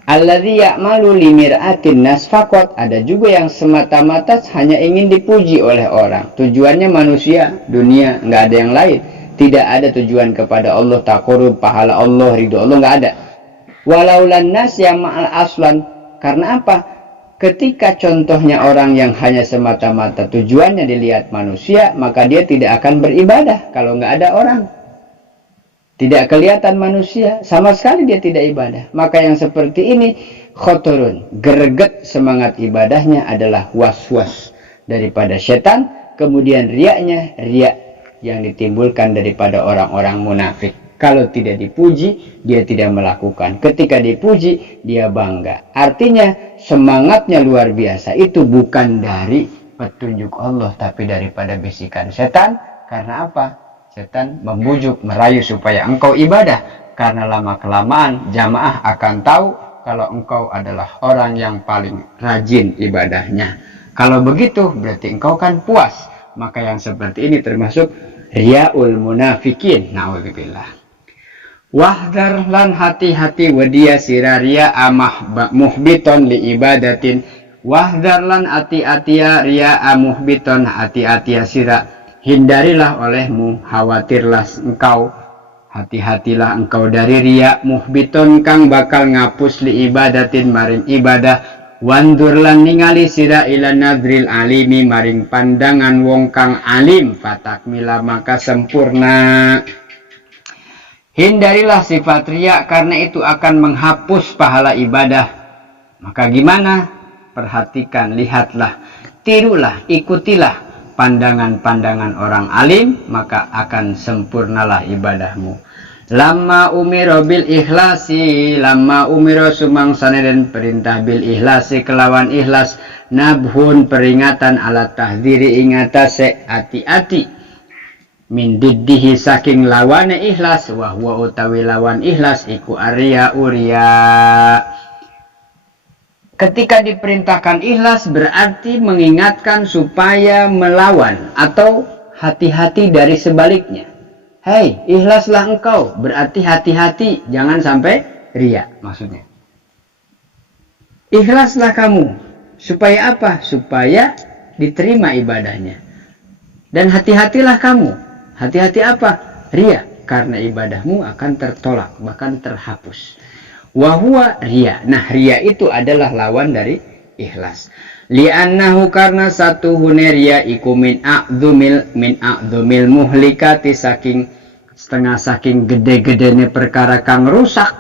Alladzi ya'malu limiratin nas faqat, ada juga yang semata-mata hanya ingin dipuji oleh orang. Tujuannya manusia, dunia, enggak ada yang lain. Tidak ada tujuan kepada Allah, taqarrub, pahala Allah, ridho Allah, enggak ada. Walaulan nas ya'mal aslan, karena apa? Ketika contohnya orang yang hanya semata-mata tujuannya dilihat manusia, maka dia tidak akan beribadah kalau enggak ada orang. Tidak kelihatan manusia, sama sekali dia tidak ibadah. Maka yang seperti ini khotorun, greget semangat ibadahnya adalah was-was daripada setan. Kemudian riaknya, riak yang ditimbulkan daripada orang-orang munafik. Kalau tidak dipuji, dia tidak melakukan. Ketika dipuji, dia bangga. Artinya semangatnya luar biasa. Itu bukan dari petunjuk Allah, tapi daripada bisikan setan. Karena apa? Setan membujuk, merayu supaya engkau ibadah. Karena lama-kelamaan jamaah akan tahu kalau engkau adalah orang yang paling rajin ibadahnya. Kalau begitu berarti engkau kan puas. Maka yang seperti ini termasuk riyaul munafikin. Na'udzubillah. Wahdar lan hati-hati wadia siraria amah muhbiton li ibadatin. Wahdar lan hati-hatia ria muhbiton, hati-hatia sira. Hindarilah olehmu, khawatirlah engkau, hati-hatilah engkau dari riya muhbiton kang bakal ngapus li ibadatin maring ibadah. Wandur lan ningali sira ila nadril alimi maring pandangan wong kang alim, fatakmila maka sempurna. Hindarilah sifat riya karena itu akan menghapus pahala ibadah. Maka gimana? Perhatikan, lihatlah, tirulah, ikutilah pandangan-pandangan orang alim, maka akan sempurnalah ibadahmu. Lama umiro bil ikhlasi, lama umiro sumangsane dan perintah bil ikhlasi kelawan ikhlas, nabhun peringatan ala tahdiri ingatase hati-hati min diddihi saking lawane ikhlas, wahwa utawi lawan ikhlas iku arya uria. Ketika diperintahkan ikhlas berarti mengingatkan supaya melawan atau hati-hati dari sebaliknya. Hei, ikhlaslah engkau, berarti hati-hati, jangan sampai riya maksudnya. Ikhlaslah kamu, supaya apa? Supaya diterima ibadahnya. Dan hati-hatilah kamu. Hati-hati apa? Ria. Karena ibadahmu akan tertolak, bahkan terhapus. Wahuwa ria. Nah, ria itu adalah lawan dari ikhlas. Li'annahu karena satu huneria iku min a'dzumil muhlikati saking gede-gedenya perkara kang rusak.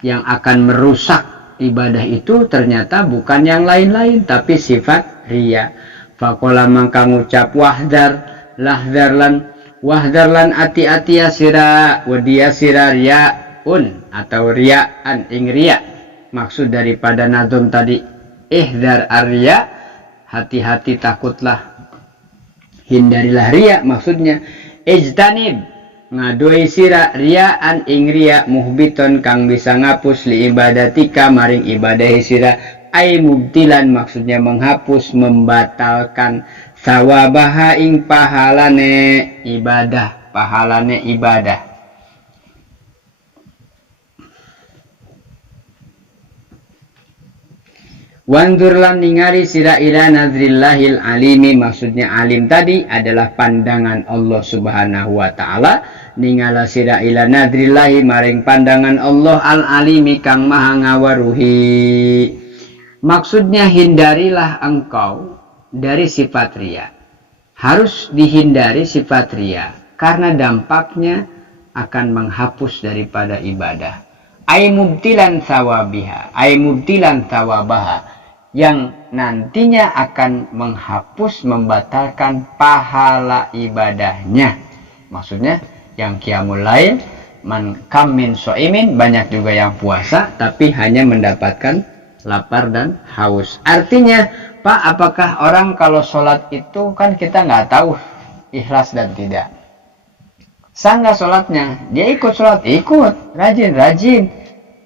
Yang akan merusak ibadah itu ternyata bukan yang lain-lain, tapi sifat ria. Faqala mangka ngucap wahdar lan ati-ati ya sira wadiya sira riaun atau riaan ing ria. Maksud daripada nazom tadi ihdar arya, hati-hati takutlah, hindarilah ria. Maksudnya ijtanib ngadoi sira riaan ing ria muhbiton kang bisa ngapus li ibadatika maring ibadah sira. Ai mubtilan maksudnya menghapus, membatalkan sawabaha ing pahalane ibadah. Wandur lan ningali sira ila nadrillahil alimi, maksudnya alim tadi adalah pandangan Allah subhanahu wa ta'ala. Ningala sira ila nadrillahi maring pandangan Allah al alimi kang maha ngawaruhi. Maksudnya hindarilah engkau dari sifat ria. Harus dihindari sifat ria karena dampaknya akan menghapus daripada ibadah. Ai mubtilan thawabaha, yang nantinya akan menghapus, membatalkan pahala ibadahnya. Maksudnya yang qiyamul lail, man kam min so'imin, banyak juga yang puasa tapi hanya mendapatkan lapar dan haus. Artinya, Pak, apakah orang kalau sholat itu kan kita nggak tahu ikhlas dan tidak. Sah nggak sholatnya? Dia ikut sholat, ikut, rajin.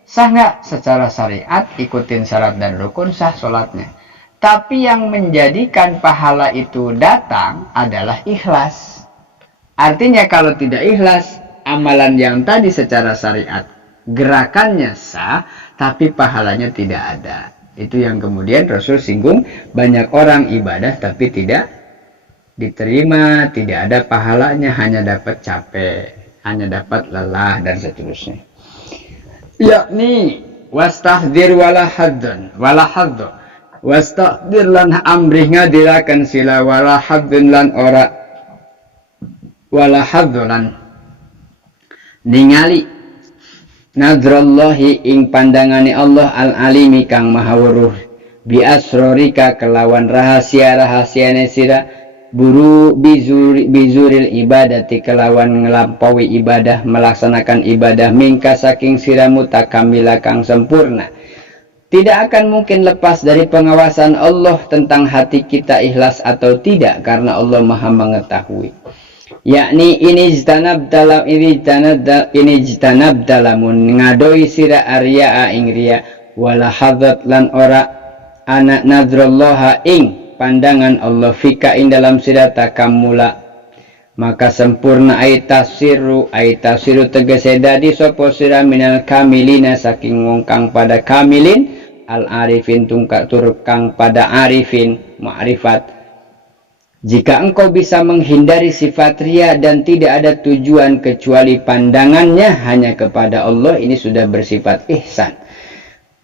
Sah nggak secara syariat, ikutin syarat dan rukun, sah sholatnya. Tapi yang menjadikan pahala itu datang adalah ikhlas. Artinya kalau tidak ikhlas, amalan yang tadi secara syariat, gerakannya sah, tapi pahalanya tidak ada. Itu yang kemudian Rasul singgung, banyak orang ibadah tapi tidak diterima, tidak ada pahalanya, hanya dapat capek, hanya dapat lelah dan seterusnya. Yakni wastahdir wala haddun wastahdir lan amrih ngadirakan sila wala haddun lan ora wala haddulan ningali nadrallahi ing pandangane Allah al-alimi kang maha weruh bi asrorika kelawan rahasia-rahasiane sira buru bizuril ibadati kelawan ngelampaui ibadah, melaksanakan ibadah mingka saking sira mutakamila kang sempurna. Tidak akan mungkin lepas dari pengawasan Allah tentang hati kita ikhlas atau tidak, karena Allah maha mengetahui. Yakni ini jitanab dalamun ngadoi sira arya'a ing riya wala hadat lan ora anak nadrallaha ing pandangan Allah fika ing dalam sira takamula, maka sempurna aitasiru tegese dadi sapa sira minal kamilina saking wong kang pada kamilin al arifin tungkak tur kang pada arifin ma'rifat. Jika engkau bisa menghindari sifat ria dan tidak ada tujuan kecuali pandangannya hanya kepada Allah, ini sudah bersifat ihsan.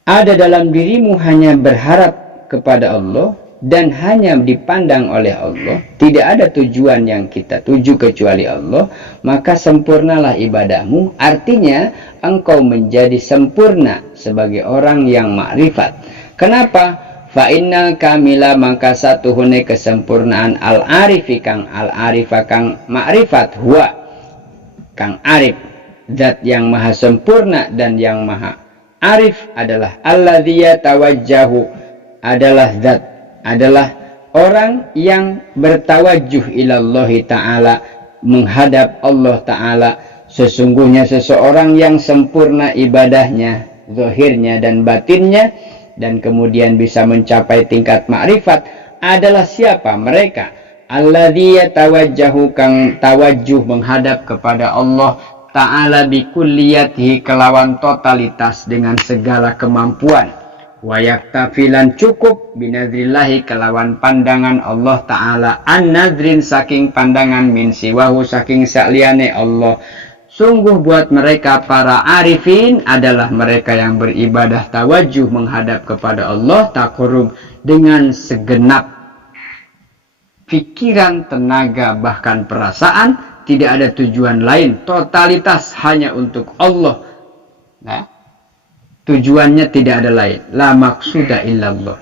Ada dalam dirimu hanya berharap kepada Allah dan hanya dipandang oleh Allah, tidak ada tujuan yang kita tuju kecuali Allah, maka sempurnalah ibadahmu. Artinya engkau menjadi sempurna sebagai orang yang makrifat. Kenapa? Fa innal kamila, maka satuhune kesempurnaan al-arifi kang al-arifa kang makrifat huwa kang arif, zat yang maha sempurna dan yang maha arif adalah alladzi tawajjahu, adalah zat, adalah orang yang bertawajuh ilallahi ta'ala, menghadap Allah ta'ala. Sesungguhnya seseorang yang sempurna ibadahnya, zahirnya dan batinnya, dan kemudian bisa mencapai tingkat makrifat adalah siapa? Mereka alladzi tawajjahu kang tawajuh menghadap kepada Allah ta'ala bikulliyatihi kelawan totalitas dengan segala kemampuan. wa yaktafilan cukup binadrillahi kelawan pandangan Allah Ta'ala an-nadrin saking pandangan min siwahu saking sakliyane Allah. Sungguh buat mereka para arifin adalah mereka yang beribadah tawajuh menghadap kepada Allah taqarrub dengan segenap pikiran, tenaga, bahkan perasaan, tidak ada tujuan lain, totalitas hanya untuk Allah. Nah, tujuannya tidak ada lain. La maqsuda illallah.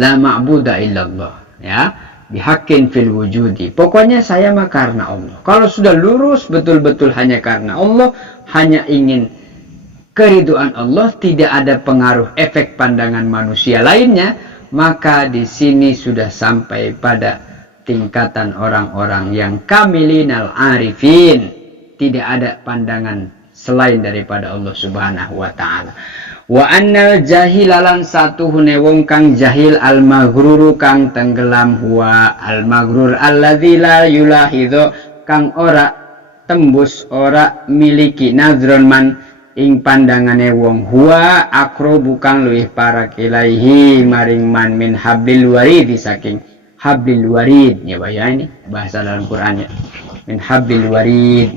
La ma'buda illallah. Ya, bihaqqin fil wujudi. Pokoknya saya mah karena Allah. Kalau sudah lurus betul-betul hanya karena Allah, hanya ingin keriduan Allah, tidak ada pengaruh efek pandangan manusia lainnya, maka di sini sudah sampai pada tingkatan orang-orang yang kamilinal arifin. Tidak ada pandangan selain daripada Allah Subhanahu wa Ta'ala. Wa annal jahilalan satu hune wong kang jahil al maghruru kang tenggelam huwa al maghrur alladzi la yulahidho kang ora tembus ora miliki nadron man ing pandangane wong huwa akrobu kang luwih para kilaihi maring man min hablil warid saking hablil warid ya ini bahasa dalam Quran ya min hablil warid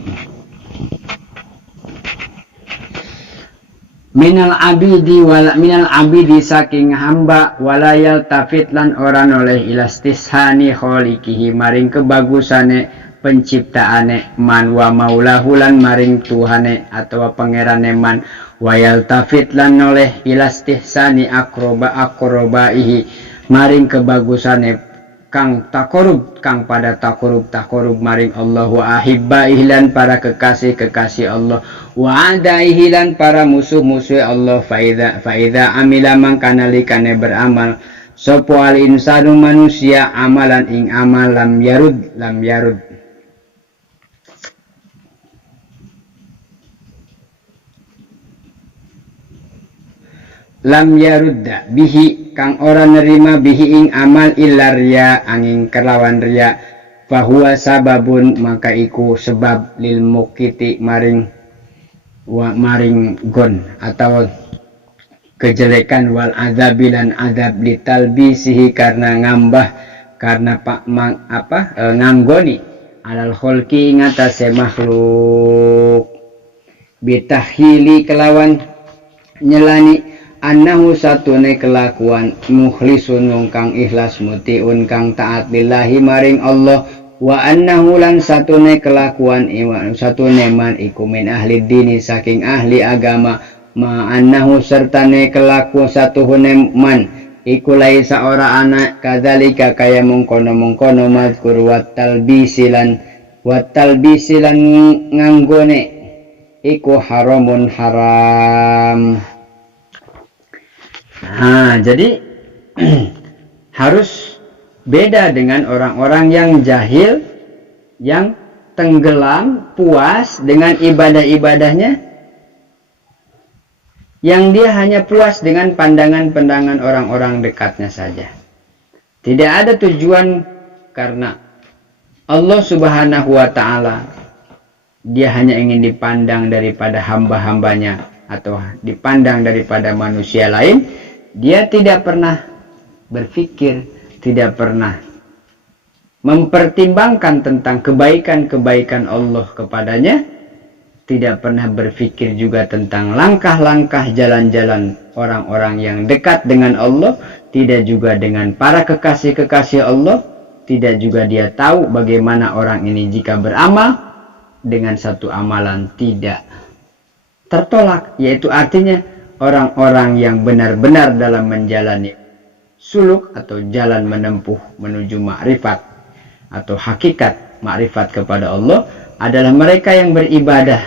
minal abidi saking hamba walayal tafit lan ora noleh ilastishani kholikihi maring kebagusane penciptaane man wa maulahu lan maring tuhane atau pangerane man wayal tafit lan noleh ilastihsani akrobaihi maring kebagusane kang takorub kang pada takorub maring Allah wa ahibbaihi lan para kekasih Allah wa adaihi lan para musuh-musuh Allah faida amila mangkana likane beramal sapa al insanu manusia amalan ing amal lam yarud lam yarudda bihi kang ora nerima bihi ing amal illa riya angin kelawan riya fahuwa sababun maka iku sebab lil mukiti maring gon atau kejelekan wal adzabilan adab litalbisihi karena ngambah karena nganggoni alal kholqi ing atase makhluk bitahili kelawan nyelani annahu satune kelakuan mukhlisun kang ikhlas mutiun kang taat lillahi maring Allah wa annahu lan satune kelakuan iman satune man iku min ahli dini saking ahli agama ma annahu sertane kelakuan satuhune man iku laisa ora anak kadzalika kaya mungkono mazkur wat talbisilan nganggone iku haramun haram. Nah, jadi harus beda dengan orang-orang yang jahil, yang tenggelam, puas dengan ibadah-ibadahnya, yang dia hanya puas dengan pandangan-pandangan orang-orang dekatnya saja. Tidak ada tujuan karena Allah Subhanahu wa Ta'ala. Dia hanya ingin dipandang daripada hamba-hambanya atau dipandang daripada manusia lain. Dia tidak pernah berpikir, tidak pernah mempertimbangkan tentang kebaikan-kebaikan Allah kepadanya, tidak pernah berpikir juga tentang langkah-langkah jalan-jalan orang-orang yang dekat dengan Allah, tidak juga dengan para kekasih-kekasih Allah, tidak juga dia tahu bagaimana orang ini jika beramal dengan satu amalan tidak tertolak, yaitu artinya orang-orang yang benar-benar dalam menjalani suluk atau jalan menempuh menuju makrifat atau hakikat makrifat kepada Allah adalah mereka yang beribadah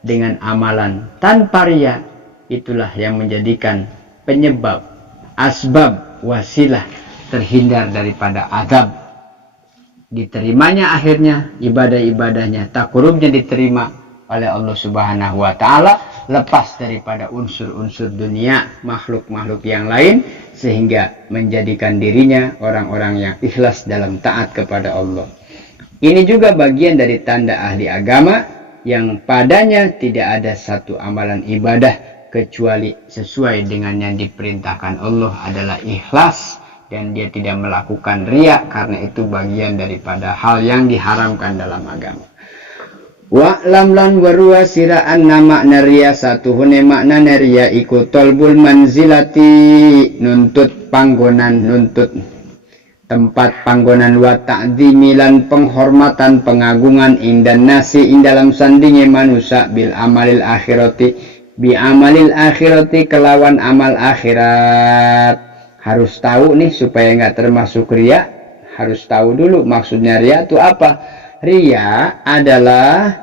dengan amalan tanpa riya. Itulah yang menjadikan penyebab, asbab, wasilah terhindar daripada azab. Diterimanya akhirnya ibadah-ibadahnya, takurubnya diterima oleh Allah Subhanahu wa Ta'ala, lepas daripada unsur-unsur dunia, makhluk-makhluk yang lain, sehingga menjadikan dirinya orang-orang yang ikhlas dalam taat kepada Allah. Ini juga bagian dari tanda ahli agama yang padanya tidak ada satu amalan ibadah kecuali sesuai dengan yang diperintahkan Allah adalah ikhlas, dan dia tidak melakukan riya karena itu bagian daripada hal yang diharamkan dalam agama. Wa lam lan warua siraan nama naria satuhune makna naria iku tolbul manzilati, nuntut panggonan, nuntut tempat panggonan, wa ta'dzimilan penghormatan pengagungan indan nasi ing dalam sandinge manusia bil amalil akhirati bi amalil akhirati kelawan amal akhirat. Harus tahu nih supaya nggak termasuk riya, harus tahu dulu maksudnya riya itu apa. Riya adalah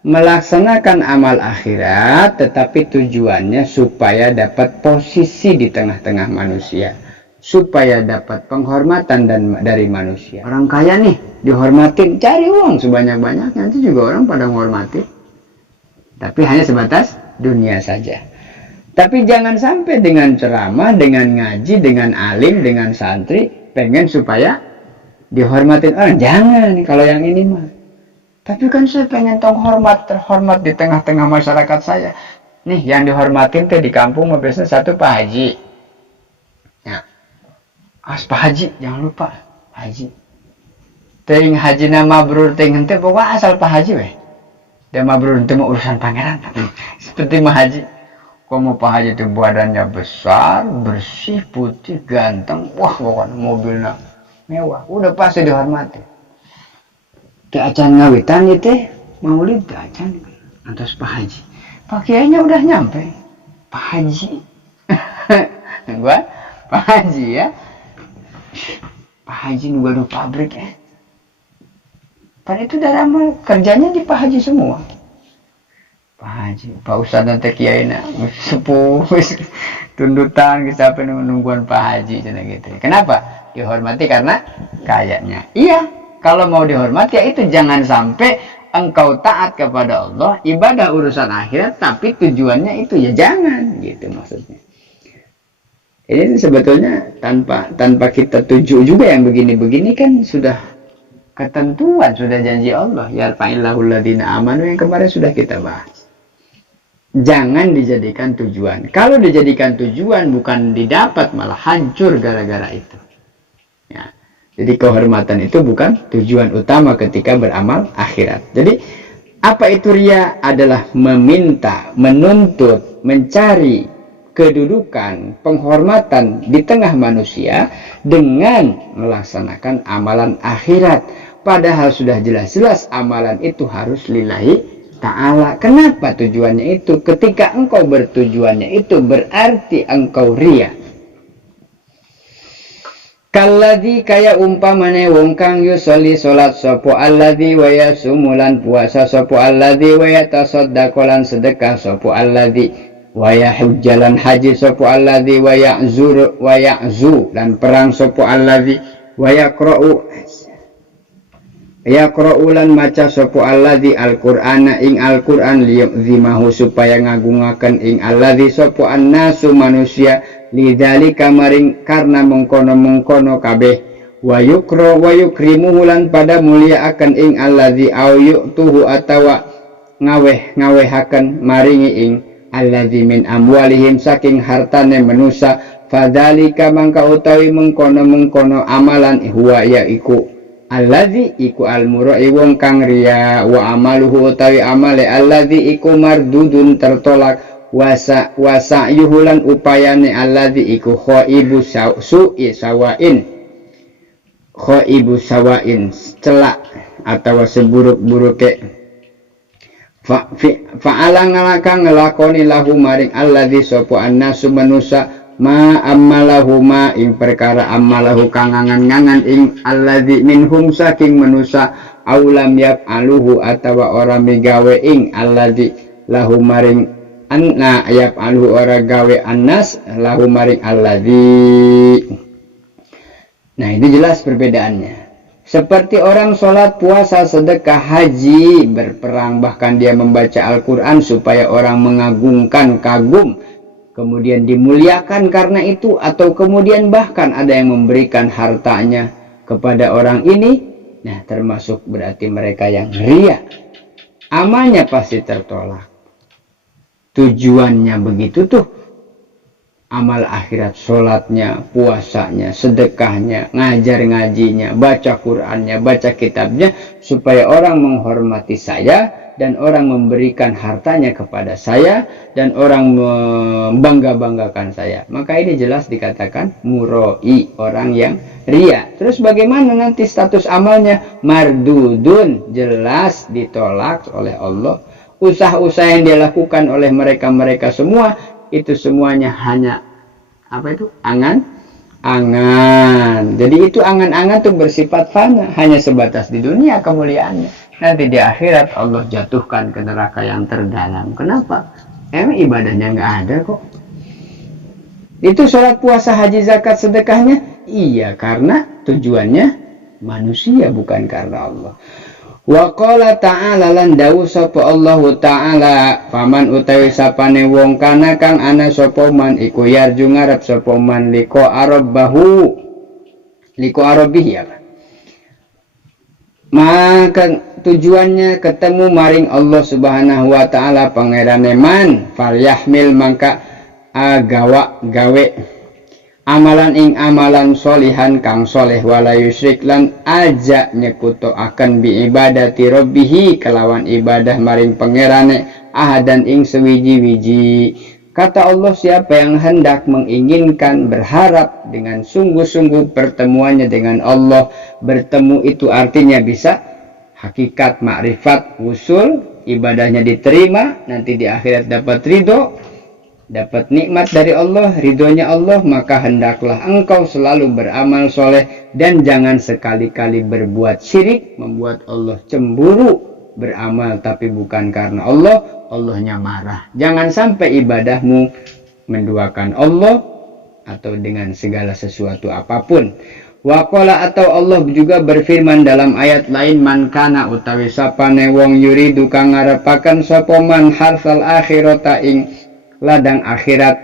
melaksanakan amal akhirat tetapi tujuannya supaya dapat posisi di tengah-tengah manusia, supaya dapat penghormatan dari manusia. Orang kaya nih dihormatin, cari uang sebanyak-banyaknya, nanti juga orang pada menghormati, tapi hanya sebatas dunia saja. Tapi jangan sampai dengan ceramah, dengan ngaji, dengan alim, dengan santri pengen supaya dihormatin orang. Jangan kalau yang ini mah. Tapi kan saya pengen terhormat di tengah-tengah masyarakat saya. Nih yang dihormatin tuh di kampung biasanya satu Pak Haji. Ya. Pak Haji, jangan lupa Pak Haji. Ting haji nama mabrur ting hente pokoknya asal Pak Haji weh. Dan mabrur hente mau urusan pangeran. Seperti Pak Haji. Kok mau Pak Haji itu badannya besar, bersih, putih, ganteng. Wah pokoknya mobilnya mewah, udah pasti dihormati. Teh acan ngawitan itu maulid teh acan antos Pak Haji. Pak Kiainya udah nyampe. Pak Haji. Gua Pak Haji ya. Pak Haji juga ada pabrik ya. Pan itu dari amal kerjanya di Pak Haji semua. Pak Haji, Pak Ustadz dan Teh Kiainya sepuh tundutan kita nungguan Pak Haji gitu. Kenapa? Dihormati karena kayaknya. Iya, kalau mau dihormati ya itu jangan sampai engkau taat kepada Allah, ibadah urusan akhirat, tapi tujuannya itu ya jangan, gitu maksudnya. Ini sebetulnya tanpa kita tuju juga yang begini-begini kan sudah ketentuan, sudah janji Allah. Yarfa'illahul ladzina amanu yang kemarin sudah kita bahas. Jangan dijadikan tujuan. Kalau dijadikan tujuan bukan didapat malah hancur gara-gara itu. Ya. Jadi kehormatan itu bukan tujuan utama ketika beramal akhirat. Jadi apa itu riya? Adalah meminta, menuntut, mencari kedudukan, penghormatan di tengah manusia dengan melaksanakan amalan akhirat. Padahal sudah jelas-jelas amalan itu harus lillahi ta'ala. Kenapa tujuannya itu? Ketika engkau bertujuannya itu berarti engkau riya. Kalladzi kaya umpamane wong kang yusolli salat sapa alladzi wa yasumulan puasa sapa alladzi wa yatasaddaqolan sedekah sapa alladzi wa yahujjalan haji sapa alladzi wa ya'zu dan perang sapa alladzi wa yaqra'ulan maca sapa alladzi alqur'ana ing alqur'an liyuzimahu supaya ngagungaken ing alladzi sapa annasu manusia lidzalika maring karena mengkono-mengkono kabeh wa yukrimuhu lan pada mulia akan ing alladzi au yu'tuhu atawa ngaweh-ngawehaken maringi ing alladzi min amwalihim saking hartane manusa fadzalika mangka utawi mengkono-mengkono amalan huwa yaiku alladzi iku almurai wong kang riya wa amaluhu utawi amale alladzi iku mardudun tertolak wasa yuhulan upayane alladzi iku khaibu sawain celak atau seburuk-buruke fa'ala ngelakoni lahu maring alladzi sapa annasu manusa ma ammalahu ma ing perkara ammalahu kang ngangan-ngangan ing alladzi minhum saking manusa aulam yaf'aluhu atawa ora migawe ing alladzi lahu maring anna yaf'aluhu ora gawe annas lahu maring alladzi. Nah itu jelas perbedaannya. Seperti orang sholat, puasa, sedekah, haji, berperang, bahkan dia membaca Al-Quran supaya orang mengagungkan, kagum, kemudian dimuliakan karena itu, atau kemudian bahkan ada yang memberikan hartanya kepada orang ini. Nah termasuk berarti mereka yang riya, amalnya pasti tertolak. tujuannya begitu tuh, amal akhirat, sholatnya, puasanya, sedekahnya, ngajar ngajinya, baca Qur'annya, baca kitabnya, supaya orang menghormati saya, dan orang memberikan hartanya kepada saya, dan orang membangga-banggakan saya. Maka ini jelas dikatakan muroi, orang yang ria. Terus bagaimana nanti status amalnya? Mardudun, jelas ditolak oleh Allah. Usaha-usaha yang dilakukan oleh mereka-mereka semua, itu semuanya hanya apa itu? Angan-angan. Jadi itu angan-angan tuh bersifat fana, hanya sebatas di dunia kemuliaannya. Nanti di akhirat Allah jatuhkan ke neraka yang terdalam. Kenapa? Emang ibadahnya nggak ada kok. Itu sholat, puasa, haji, zakat, sedekahnya? Iya, karena tujuannya manusia, bukan karena Allah. Wa qala ta'ala lan dawu sapa Allah ta'ala, faman utawi sapane wong kana kang ana sapa man iku yarju ngarep sapa man liko arabahu, liko arabihi apa, maka tujuannya ketemu maring Allah Subhanahu wa taala pangerane man, falyahmil mangka gawe amalan ing amalan solihan kang soleh, wala yusyrik lan aja nyekuto akan bi ibadati rabbihi kelawan ibadah maring pangerane ahadan ing sewiji-wiji. Kata Allah, siapa yang hendak menginginkan, berharap dengan sungguh-sungguh pertemuannya dengan Allah. Bertemu itu artinya bisa hakikat makrifat, wusul, ibadahnya diterima, nanti di akhirat dapat ridho, dapat nikmat dari Allah, ridhonya Allah. Maka hendaklah engkau selalu beramal soleh, dan jangan sekali-kali berbuat syirik, membuat Allah cemburu. Beramal tapi bukan karena Allah, Allahnya marah. Jangan sampai ibadahmu menduakan Allah atau dengan segala sesuatu apapun. Waqala, atau Allah juga berfirman dalam ayat lain, man kana utawi sapane wong yuridu kang ngarepaken sapa man harsal akhirata ing ladang akhirat,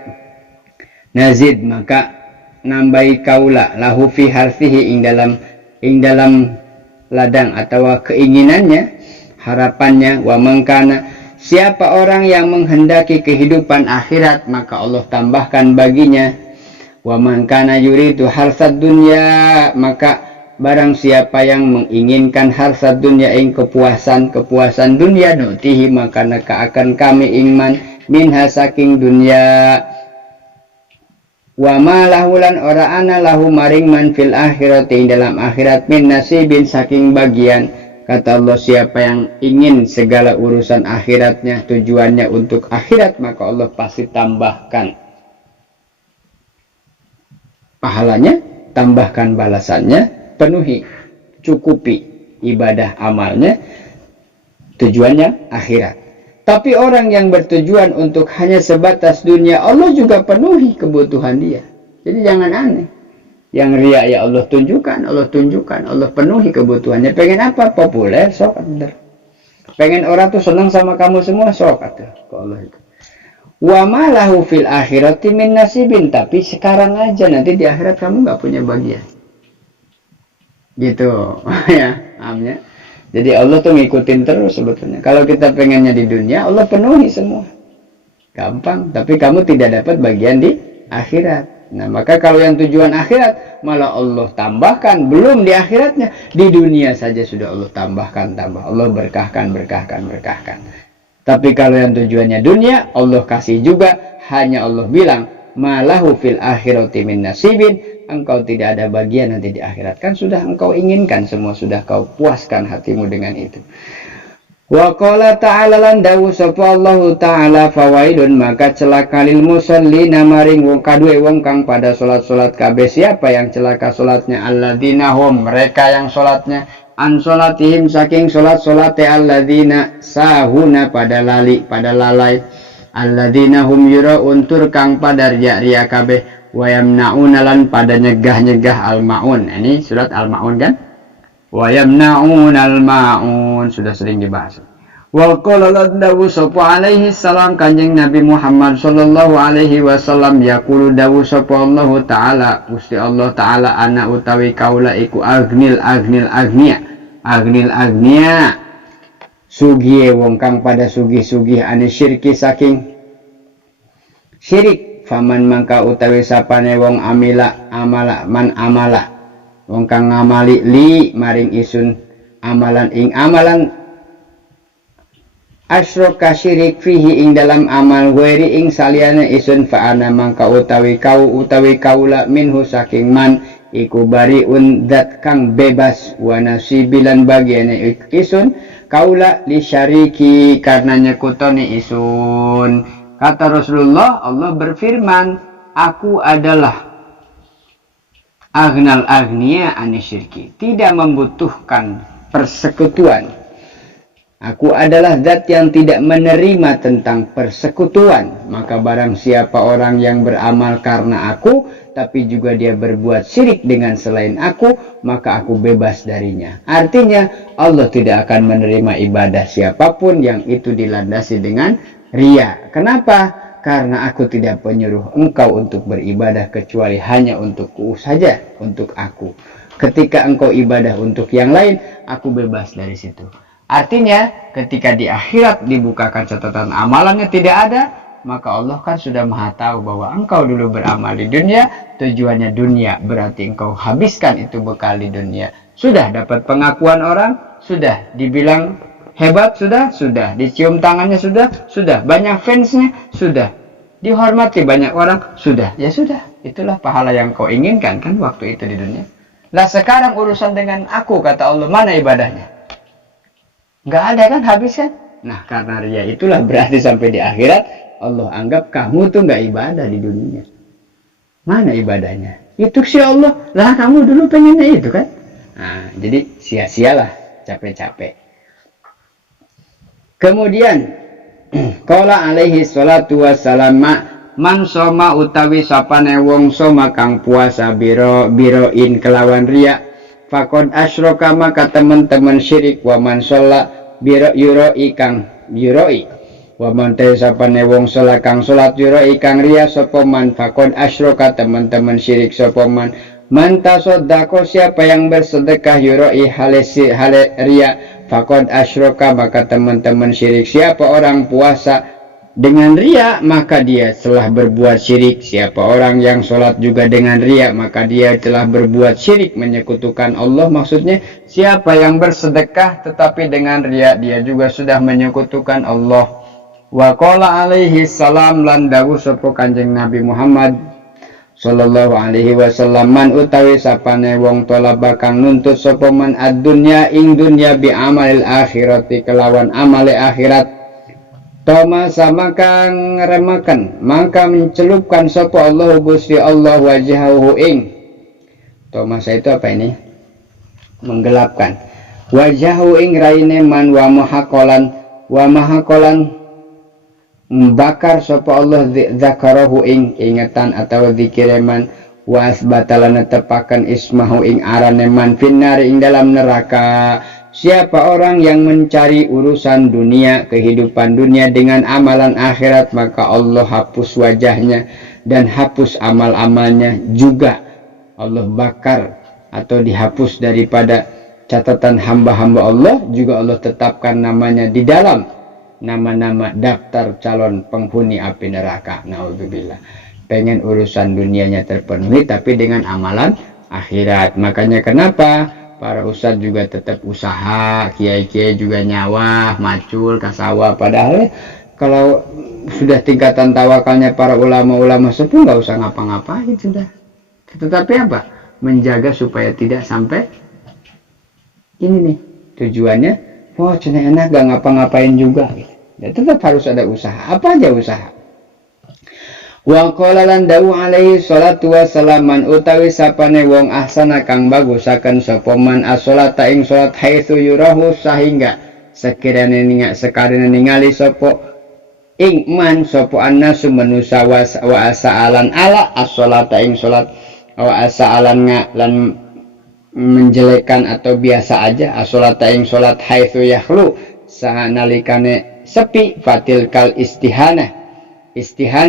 nazid maka nambahi kaula lahu fi harsihi ing dalam ladang atau keinginannya, harapannya. Wa mangkana, siapa orang yang menghendaki kehidupan akhirat, maka Allah tambahkan baginya. Wa mangkana yuridu harsad dunya, maka barang siapa yang menginginkan harsad dunya ing kepuasan dunia, nutihi maka neka akan kami ingman minha saking dunya. Wa ma lahulan ora ana lahu maring man fil akhirati dalam akhirat min nasibin saking bagian. Kata Allah, siapa yang ingin segala urusan akhiratnya, tujuannya untuk akhirat, maka Allah pasti tambahkan pahalanya, tambahkan balasannya, penuhi, cukupi ibadah amalnya, tujuannya akhirat. Tapi orang yang bertujuan untuk hanya sebatas dunia, Allah juga penuhi kebutuhan dia. Jadi jangan aneh. Yang ria ya Allah tunjukkan, Allah penuhi kebutuhannya. Pengen apa? Populer, sok bener. Pengen orang tuh senang sama kamu semua, sok atuh ke Allah itu. Wa ma lahu fil akhirati min nasibin, tapi sekarang aja, nanti di akhirat kamu nggak punya bagian. Gitu ya, amnya. Jadi Allah tuh ngikutin terus sebetulnya. Kalau kita pengennya di dunia, Allah penuhi semua. Gampang, tapi kamu tidak dapat bagian di akhirat. Nah, maka kalau yang tujuan akhirat, malah Allah tambahkan, belum di akhiratnya, di dunia saja sudah Allah tambahkan. Allah berkahkan. Tapi kalau yang tujuannya dunia, Allah kasih juga, hanya Allah bilang, malahu fil akhirati min nasibin, engkau tidak ada bagian nanti di akhirat. Kan sudah engkau inginkan semua, sudah kau puaskan hatimu dengan itu. Wa qala ta'ala lan dawu sapa Allah ta'ala, fawailun maka celaka lil musallina maring wong kadue wong kang pada salat-salat kabeh. Siapa yang celaka salatnya? Alladzina hum, mereka yang salatnya an salatihim saking salat-salate, alladzina sahuna pada lali, pada lalai, alladzina hum yuraun tur kang pada riya kabeh, wa yamnauna lan pada nyegah-nyegah al-maun. Ini surat al-maun kan? Wa yamna'unal ma'un, sudah sering dibahas. Wa qala laddawu sapa alaihi salam, kanjeng Nabi Muhammad sallallahu alaihi wasallam, yaqulu dawu sapa Allah taala, Gusti Allah taala, ana utawi kaula iku agnil agnia sugih wong kang pada sugih-sugih ane syirki saking syirik. Faman mangka utawi sapane wong amala wong kang ngamali li maring isun amalan ing amalan asyraka syirik fihi ing dalam amal weri ing saliyane isun fa ana mangka utawi kaula minhu saking man iku bariun dat kang bebas wa nasibilan bagiane isun kaula li syariki karena nyekutoni isun. Kata Rasulullah, Allah berfirman, aku adalah aghnal aghnia anisyirki, tidak membutuhkan persekutuan. Aku adalah zat yang tidak menerima tentang persekutuan. Maka barang siapa orang yang beramal karena aku, tapi juga dia berbuat syirik dengan selain aku, maka aku bebas darinya. Artinya, Allah tidak akan menerima ibadah siapapun yang itu dilandasi dengan ria. Kenapa? Karena aku tidak menyuruh engkau untuk beribadah kecuali hanya untukku saja, untuk aku. Ketika engkau ibadah untuk yang lain, aku bebas dari situ. Artinya, ketika di akhirat dibukakan catatan amalannya tidak ada, maka Allah kan sudah maha tahu bahwa engkau dulu beramal di dunia, tujuannya dunia, berarti engkau habiskan itu bekal di dunia. Sudah dapat pengakuan orang, sudah dibilang hebat, sudah dicium tangannya, sudah banyak fansnya, sudah dihormati banyak orang, sudah, ya sudah, itulah pahala yang kau inginkan kan waktu itu di dunia. Lah sekarang urusan dengan aku, kata Allah, mana ibadahnya? Nggak ada kan, habis kan? Nah karena ria itulah berarti sampai di akhirat Allah anggap kamu tuh nggak ibadah di dunia. Mana ibadahnya? Itu si Allah, lah kamu dulu pengennya itu kan? Nah jadi sia-sialah capek-capek. Kemudian qala alaihi salatu wassalam man soma utawi sapane wong soma kang puasa biroin kelawan riya fakod asyraka maka teman-teman syirik wa man sholla yuroi kang yuroi wa man sapane wong sholat kang sholat yuroi kang riya sapa man fakod asyraka teman-teman syirik sapa man tasoddaqo siapa yang bersedekah yuroi hale riya fakod asyraka maka teman-teman syirik. Siapa orang puasa dengan riya maka dia telah berbuat syirik. Siapa orang yang sholat juga dengan riya maka dia telah berbuat syirik, menyekutukan Allah. Maksudnya siapa yang bersedekah tetapi dengan riya dia juga sudah menyekutukan Allah. Wa qala alaihi salam lan dawuh sapa Kanjeng Nabi Muhammad sallallahu alaihi wasallam man utawi sapane wong tolaba kang nuntut sapa man ad-dunya ing dunya bi amalil akhirati kelawan amale akhirat toma sama kang ngeremaken maka mencelupkan sapa Allah Gusti Allah wajhahu ing toma itu apa ini menggelapkan wajhahu ing raine man wa mahakolan membakar sapa Allah zakarahu ing ingatan atau zikireman wa asbatalana tepakan ismahu ing arane man finnari ing dalam neraka. Siapa orang yang mencari urusan dunia, kehidupan dunia dengan amalan akhirat, maka Allah hapus wajahnya dan hapus amal-amalnya juga. Allah bakar atau dihapus daripada catatan hamba-hamba Allah, juga Allah tetapkan namanya di dalam nama-nama daftar calon penghuni api neraka. Naudzubillah. Pengen urusan dunianya terpenuhi tapi dengan amalan akhirat. Makanya kenapa para ustadz juga tetap usaha, kiai-kiai juga nyawa, macul, kasawa. Padahal kalau sudah tingkatan tawakalnya para ulama-ulama sepuh nggak usah ngapa-ngapain sudah. Tetapi apa? Menjaga supaya tidak sampai ini nih tujuannya. Oh, cina enak gak ngapa-ngapain juga. Ya, tetap harus ada usaha. Apa aja usaha? Wa qala lan dawu alaihi salatu wassalam man utawi sapane wong ahsana kang bagusaken sapa man as-sholata ing salat haitsu yurahu sehingga sekiranya ningali sapa ing man sapa annasu manusa wa asa'alan ala as-sholata ing salat wa asa'alan lan menjelekan atau biasa aja as-sholata ing salat haitsu yakhlu sanalikane sepi fatil kal istihan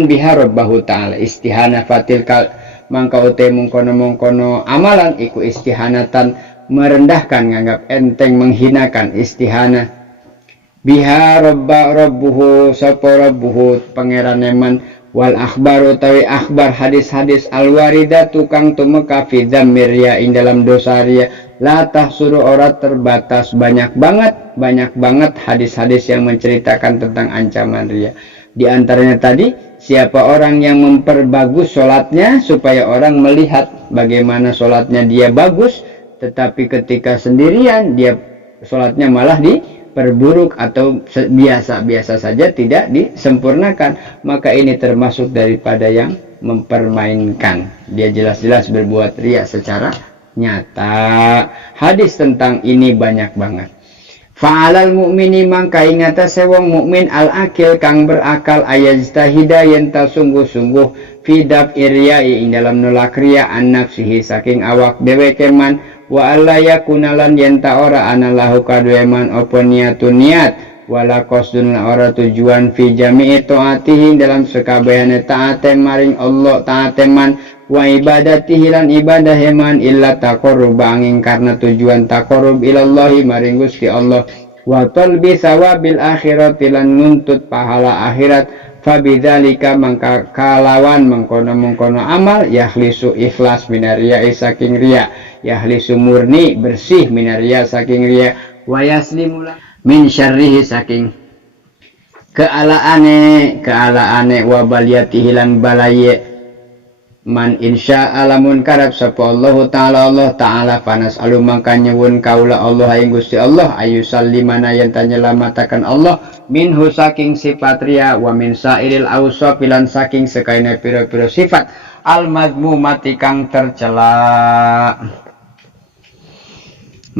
biha rabbahu ta'ala istihana fatil kal mangka ute mungkono amalan iku istihanatan merendahkan nganggap enteng menghinakan istihana biha rabbuhu sapa rabbuhu pangeran man wal akhbar utawi akhbar hadis-hadis al warida tukang tumeka fi dzammir riya ing dalam dosa riya la tahsuru ora terbatas, banyak banget hadis-hadis yang menceritakan tentang ancaman riya. Di antaranya tadi, siapa orang yang memperbagus sholatnya supaya orang melihat bagaimana sholatnya dia bagus, tetapi ketika sendirian dia sholatnya malah diperburuk atau biasa-biasa saja, tidak disempurnakan, maka ini termasuk daripada yang mempermainkan. Dia jelas-jelas berbuat riya secara nyata. Hadis tentang ini banyak banget. Fa'alal mu'mini mangka ingata sewong mukmin al-akil kang berakal ayajtahida yen ta sungguh-sungguh fidab iryai ing dalam nolak riya an nafsihi saking awak dheweke man wa alla yakunalan yen ta ora anallahu kadue man apa niatun niat wala qasdun ora tujuan fi jami'i taatihi dalam sekabehane taate maring Allah taate man wa ibadatihi lan ibadah man illa taqarrub angin karena tujuan taqarrub ilallahi maring Gusti Allah wa talbi sawabil akhirati lan nuntut pahala akhirat fabidzalika mangka kalawan mengkono amal yahlisu ikhlas minaria saking riya yahlisu murni bersih minaria saking riya wa yaslimu min syarrihi saking kealaane wa baliyatihi lan balaye man insya alamun karab sapa Allah Ta'ala panas alu mangka nyuwun kaula Allah ing Gusti Allah ayu sallimana yen tanyelamataken Allah minhu saking sifat riya wa min sairil awsaf lan saking sekaine pira-pira sifat al madmumati kang tercela.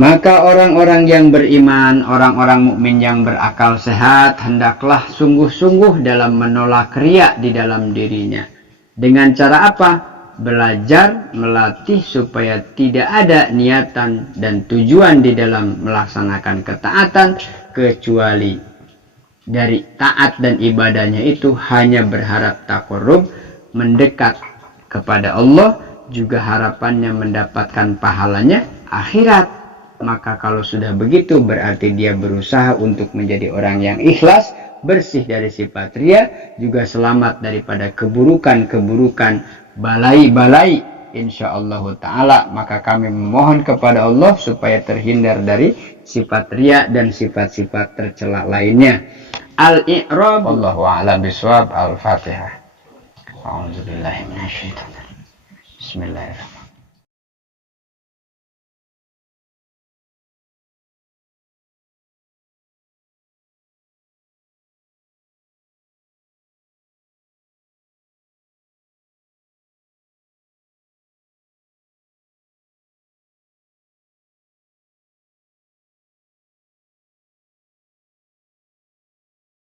Maka orang-orang yang beriman, orang-orang mukmin yang berakal sehat hendaklah sungguh-sungguh dalam menolak riya di dalam dirinya. Dengan cara apa? Belajar, melatih supaya tidak ada niatan dan tujuan di dalam melaksanakan ketaatan, kecuali dari taat dan ibadahnya itu hanya berharap taqarrub, mendekat kepada Allah, juga harapannya mendapatkan pahalanya akhirat. Maka kalau sudah begitu berarti dia berusaha untuk menjadi orang yang ikhlas, bersih dari sifat riya, juga selamat daripada keburukan-keburukan, balai-balai insyaallah ta'ala. Maka kami memohon kepada Allah supaya terhindar dari sifat riya dan sifat-sifat tercela lainnya. Al-i'rab wallahu a'lam bishawab. Al-Fatihah. A'udzubillahi minasyaitonir rajim. Bismillahirrahmanirrahim.